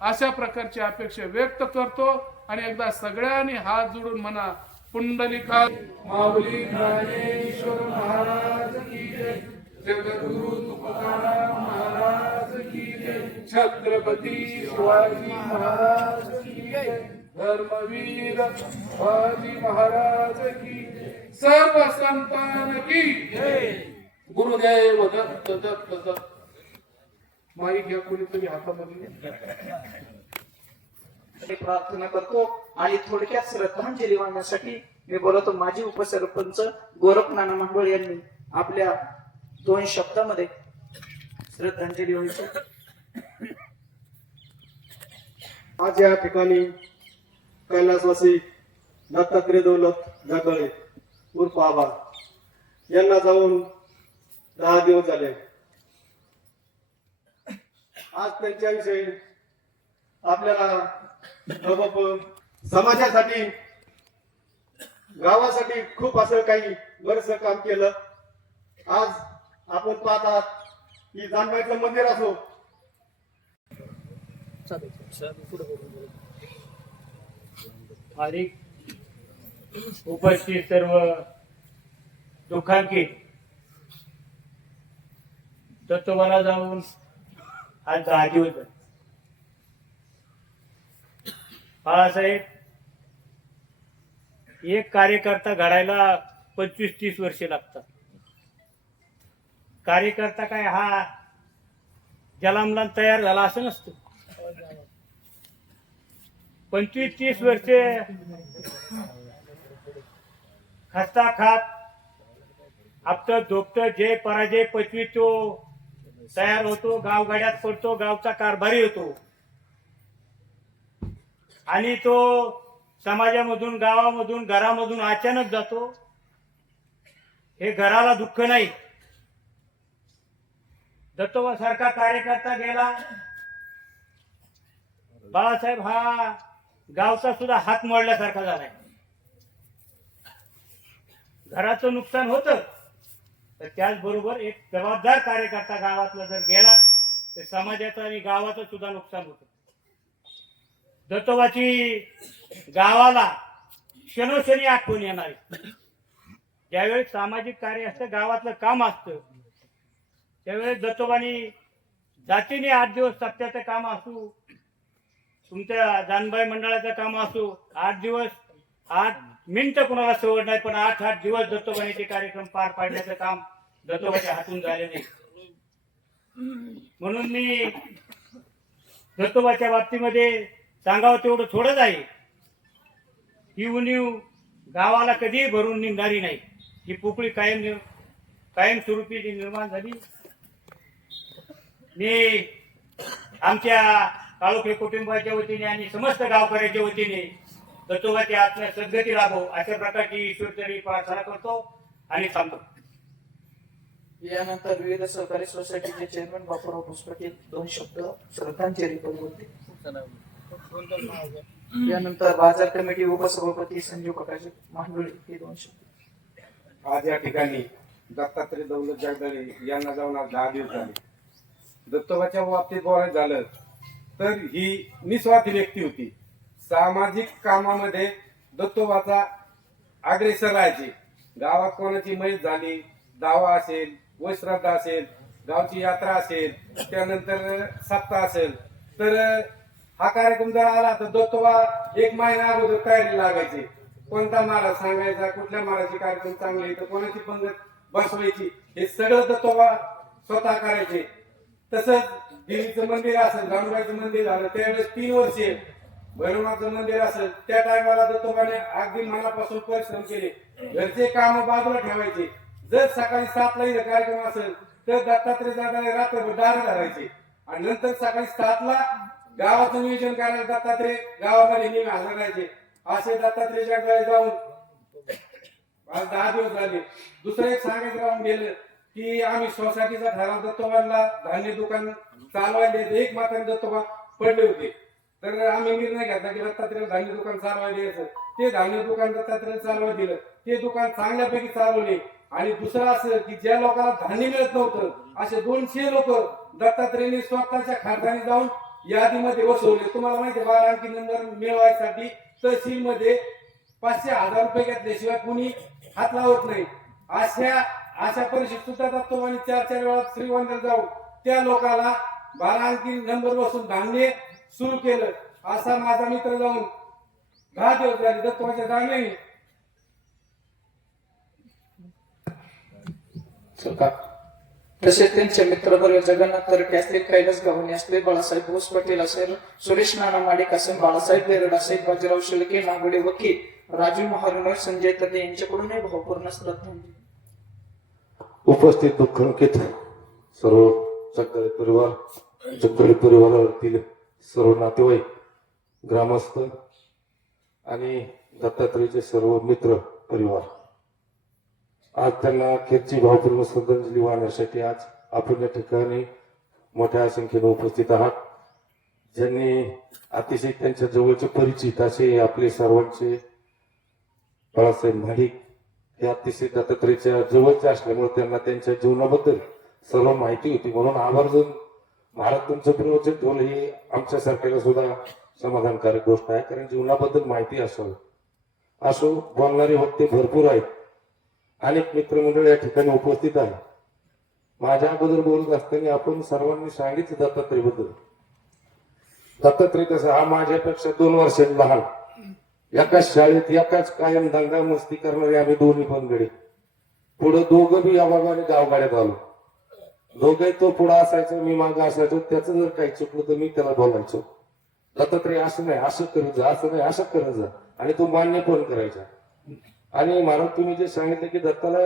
अशा प्रकारची अपेक्षा व्यक्त करतो. आणि एकदा सगळ्यांनी हात जोडून म्हणा, पुंडलिका माऊली ज्ञानेश्वर महाराज की जय, जगद्गुरु तुकाराम महाराज की जय, छत्रपती शिवाजी महाराज की जय, धर्मवीर शिवाजी महाराज की जय, सर्व संतान की जय. गुरुदेव दत्त दत्त दत्त. माईक घ्या कोणीतरी हातामध्ये. प्रार्थना करतो आणि थोडक्यात श्रद्धांजली वाहण्यासाठी मी बोलतो. माजी उपसरपंच गोरख नाना मंडळ यांनी आपल्या 2 शब्दामध्ये श्रद्धांजली व्हायची. आज या ठिकाणी कैलासवासी दत्तात्रय दौलत जागळे उर्फ आबा यांना जाऊन 10 दिवस झाले. आज त्यांच्याविषयी आपल्याला समाजासाठी, गावासाठी खूप असं काही बरंच काम केलं. आज आपण पाहतात की जानबाईचं मंदिर असो, आणि उपस्थित सर्व दुःखांकित दत्तवाला जाऊन आज 10 दिवस. बाळासाहेब एक कार्यकर्ता घडायला 25-30 वर्षे लागतात. कार्यकर्ता काय हा जलामलान तयार झाला असं नसतं. 25-30 वर्षे खाता खात आपलं धोपटं जय पराजय पचवितो, तयार होतो, गावगाड्यात पडतो, गावचा कारभारी होतो आणि तो समाजामधून गावामधून घरामधून अचानक जातो. हे घराला दुःख नाही. दत्तोबा सारखा कार्यकर्ता गेला, बाळासाहेब हा गावचा सुद्धा हात मोडल्यासारखा झालाय. घराचं नुकसान होतं, तर त्याचबरोबर एक जबाबदार कार्यकर्ता गावातला जर गेला तर समाजाचं आणि गावाचं सुद्धा नुकसान होतं. दत्तोबाची गावाला क्षणोक्षणी आठवण येणार आहे. ज्यावेळी सामाजिक कार्य असतं, गावातलं काम असतं, त्यावेळेस दत्तोबानी जातीने 8 दिवस सप्त्याचं काम असू, तुमच्या जानबाई मंडळाचं काम असू, 8 दिवस 8 मिनिटं कुणाला सवड नाही, पण 8 दिवस दत्तोबाने ते कार्यक्रम पार पाडण्याचं काम दत्तोबाच्या हातून झाले नाही. म्हणून मी दत्तोबाच्या बाबतीमध्ये सांगावं तेवढं थोडंच आहे. ही उणीव गावाला कधीही भरून निघणारी नाही. ही पोकळी कायमस्वरूपी जी निर्माण झाली. मी आमच्या काळोखे कुटुंबाच्या वतीने आणि समस्त गावकऱ्याच्या वतीने दत्तोबाची आत्म्या सद्गती लाभो अशा प्रकारची ईश्वरचरणी प्रार्थना करतो आणि थांबतो. यानंतर विविध सहकारी सोसायटीचे चेअरमन बापूराव पुष्पटे 2 शब्द श्रद्धांजली बोलते. यानंतर बाजार कमिटी उपसभापती संजीव प्रकाश मांडुळे हे 2 शब्द. आज या ठिकाणी दत्तात्रय दौलत जगदाळे यांना जाऊन आज 10 दिवस झाले. दत्तोबाच्या बाबतीत बोलायचं झालं तर ही निस्वार्थी व्यक्ती होती. सामाजिक कामामध्ये दत्तोबाचा अग्रेसर राहायचे. गावात कोणाची मैत झाली, दावा असेल, वैश्राद्ध असेल, गावची यात्रा असेल, त्यानंतर सप्ताह असेल, तर हा कार्यक्रम जर आला तर दत्तोबा 1 महिना अगोदर तयारी लागायची. कोणता महाराज सांगायचा, कुठल्या महाराजचे कार्यक्रम चांगले, तर कोणाची पंगत बसवायची, हे सगळं दत्तोबा स्वतः करायचे. तसंच देवीचं मंदिर असेल, रामबाईचं मंदिर झालं त्यावेळेस 3 वर्षे, भैरवनाथचं मंदिर असेल त्या टायमाला दत्तोबाने अगदी मनापासून परिश्रम केले. घरचे काम बाजूला ठेवायचे. जर सकाळी 7ला इथं कार्यक्रम असेल तर दत्तात्रय जगदाळे रात्रभर दार धरायचे आणि नंतर सकाळी 7ला गावाचं नियोजन करायला दत्तात्रय गावामध्ये नेहमी हजर राहायचे. असे दत्तात्रय जगदाळे जाऊन आज 10 दिवस झाले. दुसरं एक सांगायचं राहून गेलं की आम्ही सोसायटीचा ठराव दत्तोबाला धान्य दुकान चालवायला एक मात्र दत्तोबा पडले होते, तर आम्ही निर्णय घेतला की दत्तात्रय धान्य दुकान चालवायला द्यायचं. ते धान्य दुकान दत्तात्रय चालवायला दिलं. ते दुकान चांगल्यापैकी चालवले. आणि दुसरं असं की ज्या लोकांना धान्य मिळत नव्हतं असे 200 लोक दत्तात्रयने स्वतःच्या खात्याने जाऊन यादीमध्ये बसवले. तुम्हाला माहिती आहे, 12 अंकी नंबर मिळवायसाठी तहसीलमध्ये 500,000 रुपये घेतल्याशिवाय कुणी हात लावत नाही. अशा परिस्थितीत सुद्धा दत्तोबाने 4 वेळा श्रीगोंद्याला जाऊन त्या लोकांना 12 अंकी नंबर बसून धान्य सुरू केलं. असा माझा मित्र जाऊन 10 दिवस झाले दत्तोबाच्या जागेने. तसेच त्यांचे मित्रवर्ग जगन्नाथ तरके असतील, कैलास गव्हाणे असतील, बाळासाहेब बोस पटेल असेल, सुरेश नाना माडिक असेल, बाळासाहेब बेरड असेल, बाजीराव शेळके, नागडे वकील, राजू महारणर, संजय तटे यांच्याकडूनही भावपूर्ण श्रद्धांजली. उपस्थित दुःखंकित सर्व जगदाळे परिवार, जगदाळे परिवारावरील सर्व नातेवाईक, ग्रामस्थ आणि दत्तात्रयचे सर्व मित्र परिवार, आज त्यांना अखेरची भावपूर्ण श्रद्धांजली वाहण्यासाठी आज आपण या ठिकाणी मोठ्या संख्येने उपस्थित आहात. ज्यांनी अतिशय त्यांच्या जवळचे परिचित असे आपले सर्वांचे बाळासाहेब माडिक हे अतिशय दत्तात्रयच्या जवळचे असल्यामुळे त्यांना त्यांच्या जीवनाबद्दल सर्व माहिती होती. म्हणून आवर्जून महाराज तुमचं प्रवचन ठेवलं ही आमच्यासारख्याला सुद्धा समाधानकारक गोष्ट आहे, कारण जीवनाबद्दल माहिती असावी. असो, बोलणारे वक्ते भरपूर आहेत. अनेक मित्रमंडळ या ठिकाणी उपस्थित आहे. माझ्या अगोदर बोलत असताना आपण सर्वांनी सांगितलं दत्तात्रय बद्दल. दत्तात्रय कसं, हा माझ्यापेक्षा 2 वर्षांनी लहान, एकाच शाळेत एकाच कायम दंगा मस्ती करणारे आम्ही दोन्ही पण गडे. पुढे दोघं बी या भागाने गावगाड्यात आलो. दोघंही तो पुढे असायचं, मी मागं असायचो. त्याचं जर काही चुकलं तर मी त्याला बोलायचो, दत्तात्रय असं नाही असं करत जा, असं नाही असं करत जा, आणि तो मान्य पण करायचा. आणि महाराज तुम्ही जे सांगितलं की दत्ताला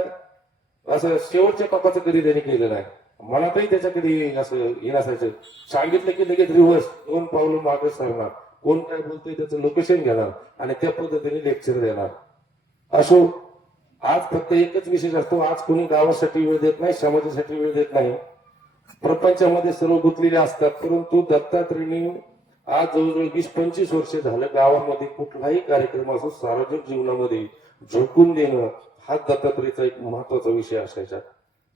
असं शेवटच्या टोकाचं कधी त्यांनी केलेलं आहे, मनातही त्याच्या कधी असं हे नसायचं. सांगितलं की लगेच रिव्हर्स 2 पावलं मागे सरणार, कोण काय बोलतोय त्याचं लोकेशन घेणार आणि त्या पद्धतीने लेक्चर देणार. असो, आज फक्त एकच विशेष असतो, आज कोणी गावासाठी वेळ देत नाही, समाजासाठी वेळ देत नाही. प्रपंचामध्ये सर्व गुंतलेले असतात, परंतु दत्तात्रयनी आज जवळजवळ 20-25 वर्ष झालं गावामध्ये कुठलाही कार्यक्रम असो सार्वजनिक जीवनामध्ये झोकून देणं हा दत्तात्रयचा एक महत्वाचा विषय असायचा.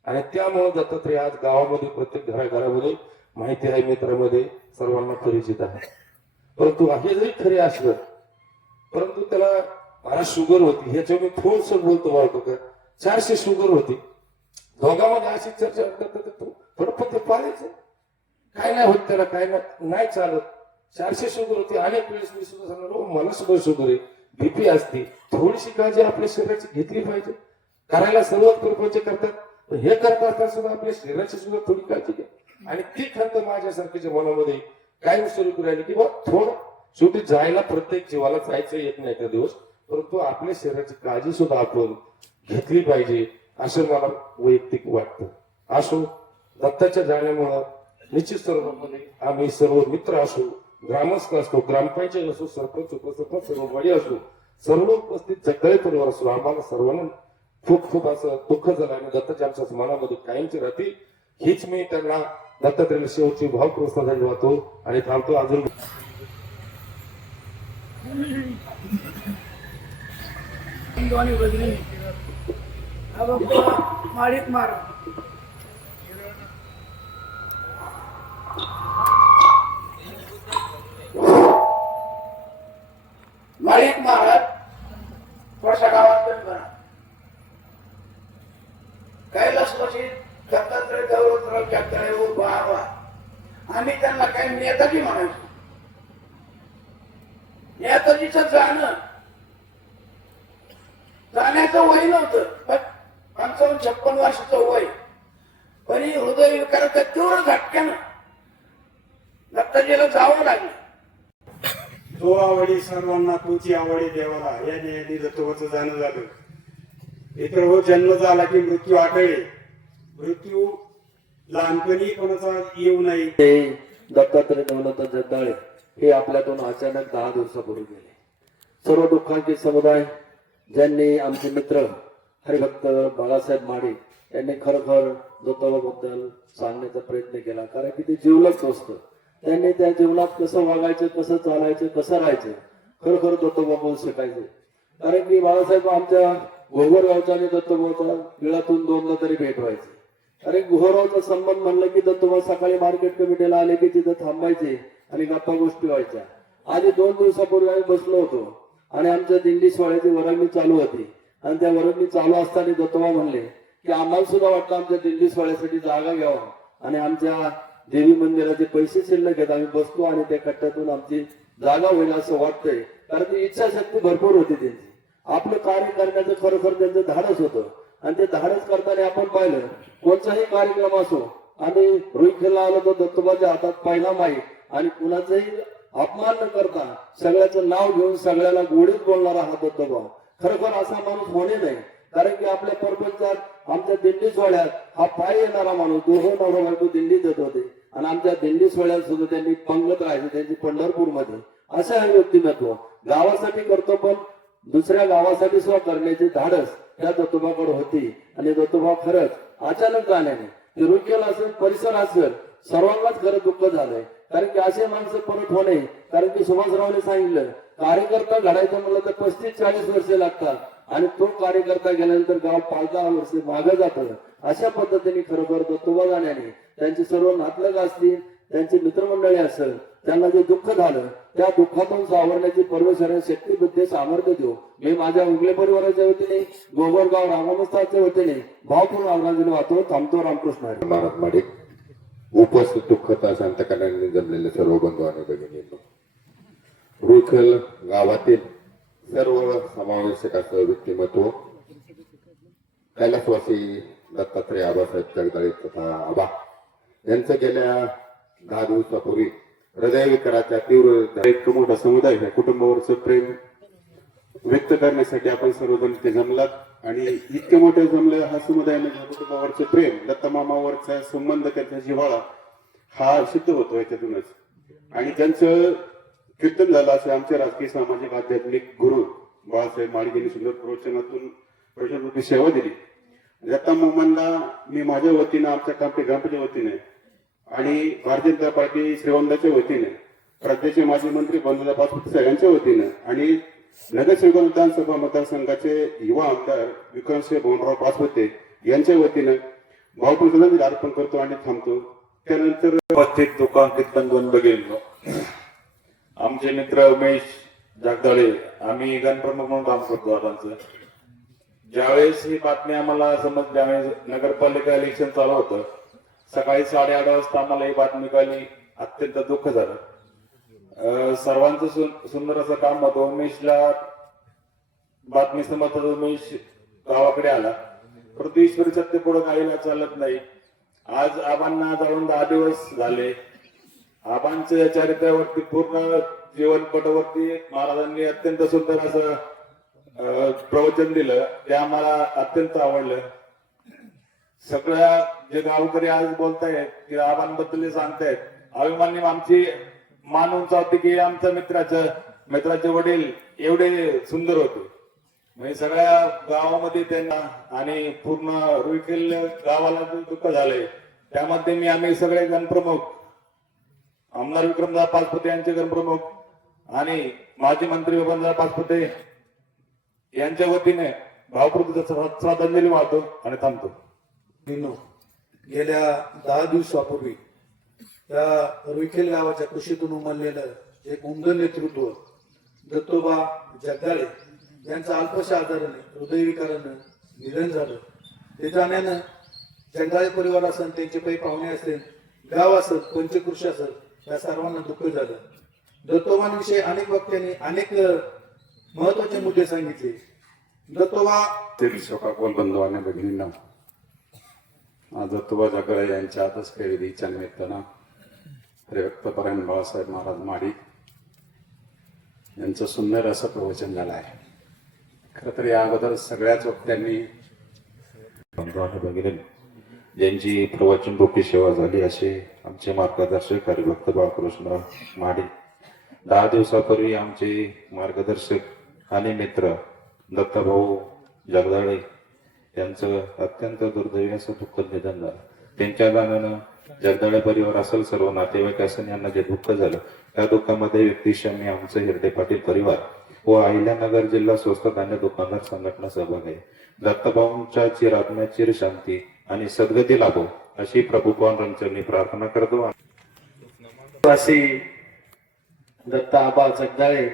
आणि त्यामुळे दत्तात्रय आज गावामध्ये प्रत्येक घराघरामध्ये माहिती आहे, मित्रामध्ये सर्वांना परिचित आहे. परंतु हे जरी खरे असलं, परंतु त्याला मला शुगर होती, ह्याच्यावर मी थोडस बोलतो वाटतो का 400 शुगर होती. दोघांमध्ये अशी चर्चा करतात, थोडं ते पाहायचं काय नाही होत त्याला, काय नाही चालत. 400 शुगर होती. अनेक वेळेस मी सुद्धा सांगणार, "हो, मला सुद्धा शुगर आहे, बीपी असते, थोडीशी काळजी आपल्या शरीराची घेतली पाहिजे." करायला सर्वच प्रपंच करतात, पण हे करत असताना सुद्धा आपल्या शरीराची सुद्धा थोडी काळजी घ्या. आणि ती खंत माझ्यासारख्याच्या मनामध्ये कायम सुरू राहिली की बा थोडं शेवटी जायला प्रत्येक जीवाला जायचं येत नाही त्या दिवस, परंतु आपल्या शरीराची काळजी सुद्धा आपण घेतली पाहिजे असं मला वैयक्तिक वाटतं. असो, दत्ताच्या जाण्यामुळं निश्चित सर्वांमध्ये आम्ही सर्व मित्र असो, ग्रामस्थ असतो, ग्रामपंचायत असो, सरपंच उपसरपंच सर्व बळी असो, सर्व उपस्थित जगदळे परिवार असो, आम्हाला सर्वांना खूप खूप असं दुःख झालं आणि दत्ताच्या आमच्या मनामध्ये कायमची राहते. हीच मी त्यांना दत्तात्रयाला शेवटची भावप्रसाद वाहतो आणि थांबतो. अजून दोन्ही बजरी माळीत मारा माळीत महाराज थोड्याशा गावात करा. कैलासवासी दत्तात्रय दौलतराव जगदाळे उर्फ आबा, आम्ही त्यांना काही नेताजी म्हणायचो. नेताजीचं जाण्याचं वय नव्हतं, पण 55-56 वर्षाचं वय, पण हृदय विकाराच्या तीव्र झटक्यानं दत्ताजीला जावं लागलं. तो आवडी सर्वांना तोची आवडी देवाला, याने दत्तोबाचं जाणं झालं. मित्र हो, जन्म झाला की मृत्यू आटळे. मृत्यू लहानपणी कोणाचा येऊ नये. ते दत्तात्रय दौलत जगदाळे हे आपल्यातून अचानक 10 दिवसापूर्वी गेले. सर्व दुःखांचे समुदाय ज्यांनी आमचे मित्र हरिभक्त बाळासाहेब माडे यांनी खरोखर दत्तोबाबद्दल सांगण्याचा प्रयत्न केला, कारण की ते जीवलग असतं. त्यांनी त्या जीवनात कसं वागायचं, कसं चालायचं, कसं राहायचं, खरोखर दत्तोबाबद्दल शिकायचं. कारण की बाळासाहेब आमच्या घोगरगावचा आणि दत्तोबाचा वेळातून 2दा तरी भेट व्हायची. अरे घोगरगावचा संबंध म्हणलं की दत्तोबा सकाळी मार्केट कमिटीला आले की तिथं थांबायचे आणि गप्पा गोष्टी व्हायच्या. आधी 2 दिवसापूर्वी आम्ही बसलो होतो आणि आमच्या दिंडी सोहळ्याची वर्गणी चालू होती आणि त्या वर्गणी चालू असताना दत्तोबा म्हणले की आम्हाला सुद्धा वाटतं आमच्या दिंडी सोहळ्यासाठी जागा घ्यावा आणि आमच्या देवी मंदिराचे पैसे शिल्लक आहेत, आम्ही बसतो आणि त्या कट्ट्यातून आमची जागा होईल असं वाटतंय. कारण ती इच्छाशक्ती भरपूर होती त्यांची. आपलं कार्य करण्याचं खरोखर त्यांचं धाडस होतं आणि ते धाडस करताना आपण पाहिलं कोणताही कार्यक्रम असो, आम्ही रुईखेला आलो तर दत्तोबाच्या हातात पहिला माईक आणि कुणाचंही अपमान न करता सगळ्याचं नाव घेऊन सगळ्याला गोडीत बोलणारा हा दत्तोबा. खरोखर असा माणूस होणे नाही, कारण की आपल्या प्रपंचात आमच्या दिंडी सोहळ्यात हा पाय येणारा माणूस, दोघं नवरा बायको दिंडीत येत होते आणि आमच्या दिंडी सोहळ्यात सुद्धा त्यांनी पंगत राहायची त्यांची पंढरपूरमध्ये. असं हे व्यक्तिमत्व गावासाठी करतो, पण दुसऱ्या गावासाठी सुद्धा करण्याची धाडस त्या दत्तोबाकडे होती. आणि दत्तोबा खरंच अचानक जाण्याने रुईखेल असेल, परिसर असेल, सर्वांनाच खरं दुःख झालंय. कारण की असे माणसं परत होणे, कारण की सुभाषरावने सांगितलं कार्यकर्ता घडायचं म्हणलं तर 35-40 वर्षे लागतात आणि तो कार्यकर्ता गेल्यानंतर गाव 5-10 वर्षे मागे जातं. अशा पद्धतीने खरोखर दत्तोबा जाण्याने त्यांचे सर्व नातलग असतील, त्यांची मित्रमंडळी असेल, त्यांना जे दुःख झालं त्या दुःखातून सावरण्याची परमेश्वराने शक्ती बुद्धी सामर्थ्य देऊ. मी माझ्या उगले परिवाराच्या वतीने, गोगरगाव रामस्थाच्या वतीने भावपूर्ण आदरांजली वाहतो. थांबतो. रामकृष्ण हरी. महाराज माडे, उपस्थित दुःखता शांत करण्याने जमलेले सर्व बंधू आणि भगिनींनो, रुईखेल गावातील सर्व समावेशक असं व्यक्तिमत्व कैलासवासी दत्तात्रय आबासाहेब जगदाळे तथा आबा यांचं गेल्या 10 दिवसापूर्वी हृदयविकाराच्या तीव्र एक मोठा समुदाय आहे. कुटुंबावरचं प्रेम व्यक्त करण्यासाठी आपण सर्वजण ते जमलात आणि इतके मोठे जमले हा समुदायाने कुटुंबावरचं प्रेम दत्तमामावरचा संबंध त्यांचा जिव्हाळा हा सिद्ध होतो याच्यातूनच. आणि त्यांचं कीर्तन झालं असं आमचे राजकीय सामाजिक आध्यात्मिक गुरु बाळासाहेब माळी सुंदर प्रवचनातून प्रचंड सेवा दिली. दत्तमामांना मी माझ्या वतीनं आमच्या कामटे ग्रामपंचायतीच्या वतीने आणि भारतीय जनता पार्टी श्रीगोंद्याच्या वतीने राज्याचे माजी मंत्री बंधुदा पाचपुते साहेबांच्या वतीनं आणि नगरसेवक विधानसभा मतदारसंघाचे युवा आमदार विक्रमसिंह भवनराव पाचपुते यांच्या वतीनं भावपूर्ण अर्पण करतो आणि थांबतो. त्यानंतर उपस्थित दुकानकीत बंधून बघेल आमचे मित्र उमेश जगदाळे आम्ही गणप्रमुख म्हणून काम करतो. आतांचं ज्यावेळेस ही बातमी आम्हाला समजली आम्ही नगरपालिका इलेक्शन चालू होतं सकाळी 8:30 वाजता आम्हाला ही बातमी कळली. अत्यंत दुःख झालं. सर्वांचं सुंदर असं काम होतं. उमेशला बातमी समजतात उमेश गावाकडे आला परंतु ईश्वरी सत्य पुढे गाईला चालत नाही. आज आबांना जाऊन 10 दिवस झाले. आबांच्या चरित्र्यावरती पूर्ण जीवनपटावरती महाराजांनी अत्यंत सुंदर असं प्रवचन दिलं. ते आम्हाला अत्यंत आवडलं. सगळ्या जे गावकरी आज बोलतायत की आबांबद्दल सांगतायत अभिमानी आमची मान उंचावते की आमच्या मित्राचे वडील एवढे सुंदर होते. म्हणजे सगळ्या गावामध्ये त्यांना आणि पूर्ण रुईखेल गावाला दुःख झालंय. त्यामध्ये आम्ही सगळे गणप्रमुख आमदार विक्रमदा पाचपुते यांचे गणप्रमुख आणि माजी मंत्री बबनदा पाचपुते यांच्या वतीने भावपूर्ण श्रद्धांजली वाहतो आणि थांबतो. गेल्या 10 दिवसापूर्वी त्या रुईखेल गावाच्या कृषीतून उमललेलं एक उमद नेतृत्व दत्तोबा जगदाळे यांचं अल्पशा आजाराने हृदयविकारानं निधन झालं. ते जाण्यानं जगदाळे परिवार असेल त्यांचे काही पाहुणे असेल गाव असेल पंचकृषी असेल या सर्वांना दुःख झालं. दत्तोबांविषयी अनेक वक्त्यांनी अनेक महत्वाचे मुद्दे सांगितले. दत्तोबा शोकाकुल बंधू आणि भगिनींना आज दत्तोबा जगदाळे यांच्या आदर्श कैदीच्या निमित्तानं हरिभक्तपरायण बाळासाहेब महाराज माडी यांचं सुंदर असं प्रवचन झालं आहे. खरं तर या अगोदर सगळ्याच वक्त्यांनी बंधू आणि भगिनी ज्यांची प्रवचनरूपी सेवा झाली असे आमचे मार्गदर्शक हरिभक्त बाळकृष्ण माडी 10 दिवसापूर्वी आमचे मार्गदर्शक आणि मित्र दत्तभाऊ जगदाळे यांचं अत्यंत दुर्दैवी असं दुःखद निधन झालं. त्यांच्या गाण्यानं जगदाळे परिवार असेल सर्व नातेवाईक असेल यांना जे दुःख झालं त्या दुःखामध्ये व्यक्तिशः आमचं हिरडे पाटील परिवार व अहिल्यानगर जिल्हा स्वस्त धान्य दुकानदार संघटना सहभाग आहे. दत्तभाऊंच्या चिरात्म्या चिर शांती आणि सद्गती लाभो अशी प्रभू पांडुरंगांनी प्रार्थना करतो. दत्त आबा जगदाळे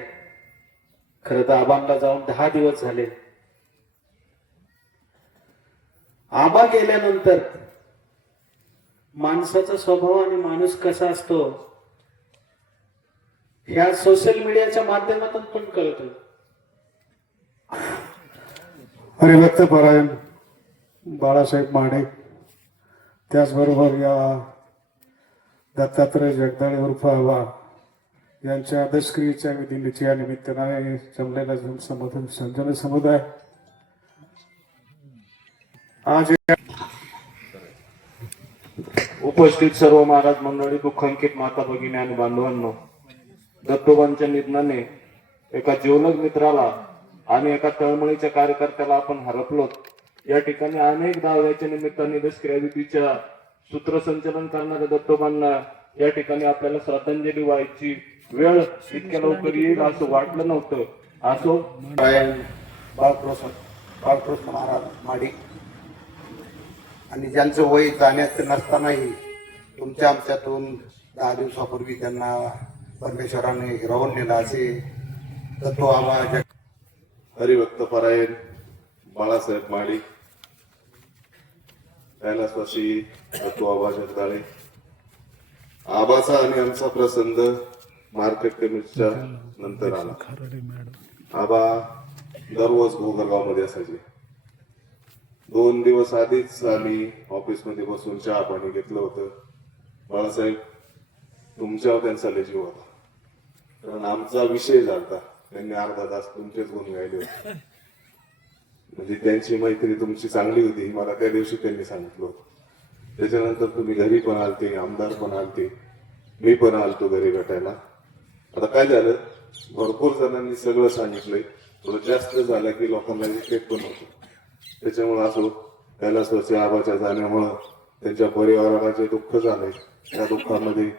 खरं तर आबांना जाऊन 10 दिवस झाले. आबा गेल्यानंतर माणसाचा स्वभाव आणि माणूस कसा असतो ह्या सोशल मीडियाच्या माध्यमातून पण कळतं. हरिभक्तपरायण बाळासाहेब माडे त्याचबरोबर या दत्तात्रय जगदाळे उर्फ आबा यांच्या दशक्रियेच्या विधीच्या निमित्ताने जमलेला संजन समुदाय आज उपस्थित सर्व महाराज मंडळी दुःखांकित माता भगिनी आणि बांधवांनो दत्तोबांच्या निधनाने एका जीवलग मित्राला आणि एका तळमळीच्या कार्यकर्त्याला आपण हरपलो. या ठिकाणी अनेक दाव्याच्या निमित्ताने दशक्रिया विधीच्या सूत्रसंचलन करणाऱ्या दत्तोबांना या ठिकाणी आपल्याला श्रद्धांजली व्हायची वेळ इतक्या लवकर येईल असं वाटलं नव्हतं. असो बाळकृष्ण महाराज माडी आणि ज्यांचं वय जाण्याचं नसतानाही तुमच्या आमच्यातून 10 दिवसापूर्वी त्यांना परमेश्वराने हिरावून नेलं असे तत्व आवाज हरिभक्तपरायण बाळासाहेब माडी कैलासवासी दत्तोबा जगदाळे आबाचा आणि आमचा प्रसंग मार्केट कमिटीच्या नंतर आला. आबा दररोज घोगरगाव मध्ये असायचे. 2 दिवस आधीच आम्ही ऑफिसमध्ये बसून चहा पाणी घेतलं होतं. बाळासाहेब, तुमच्यावर त्यांचा लय जीव होता, कारण आमचा विषय झाला. त्यांनी अर्धा तास तुमचेच गुण गायले होते. म्हणजे त्यांची मैत्री तुमची चांगली होती, मला त्या दिवशी त्यांनी सांगितलं होतं. त्याच्यानंतर तुम्ही घरी पण आलते, आमदार पण आलते, मी पण आलतो घरी भेटायला. आता काय झालं, भरपूर जणांनी सगळं सांगितलंय, थोडं जास्त झालं की लोकांना इफेक्ट पण होतो. त्याच्यामुळे असो कैलासवासी आबाच्या जाण्यामुळं त्यांच्या परिवाराला जे दुःख झालंय त्या दुःखामध्ये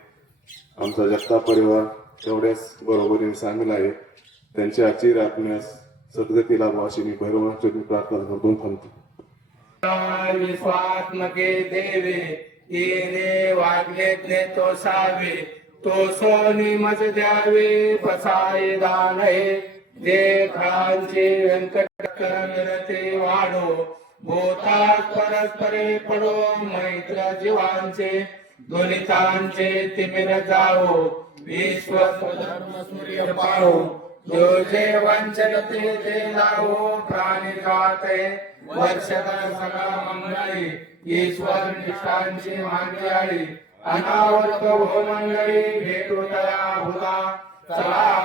आमचा जगताप परिवार तेवढ्याच बरोबरीने चांगला आहे. त्यांच्या अचिर आत्म्यास सद्गती लाभो अशी मी भैरवनाथाची प्रार्थना करतो थांबतो. विश्वात्मके देवे येणे वागले तो सावे तो सोनी मज द्यावे पसाय दानहे जे खळांचे व्यंकट करते वाढो भूतात परस्परे पडो मैत्र जीवांचे दोनितांचे तिमिर जावो विश्व धर्म सूर्य पाहो जो जे वंचन ते लावो प्राणी जाते वर्षभर सगळा मंगळी ईश्वर निष्ठांची मागणी आली अनावर्त हो मंडळी भेटू तया भुला चला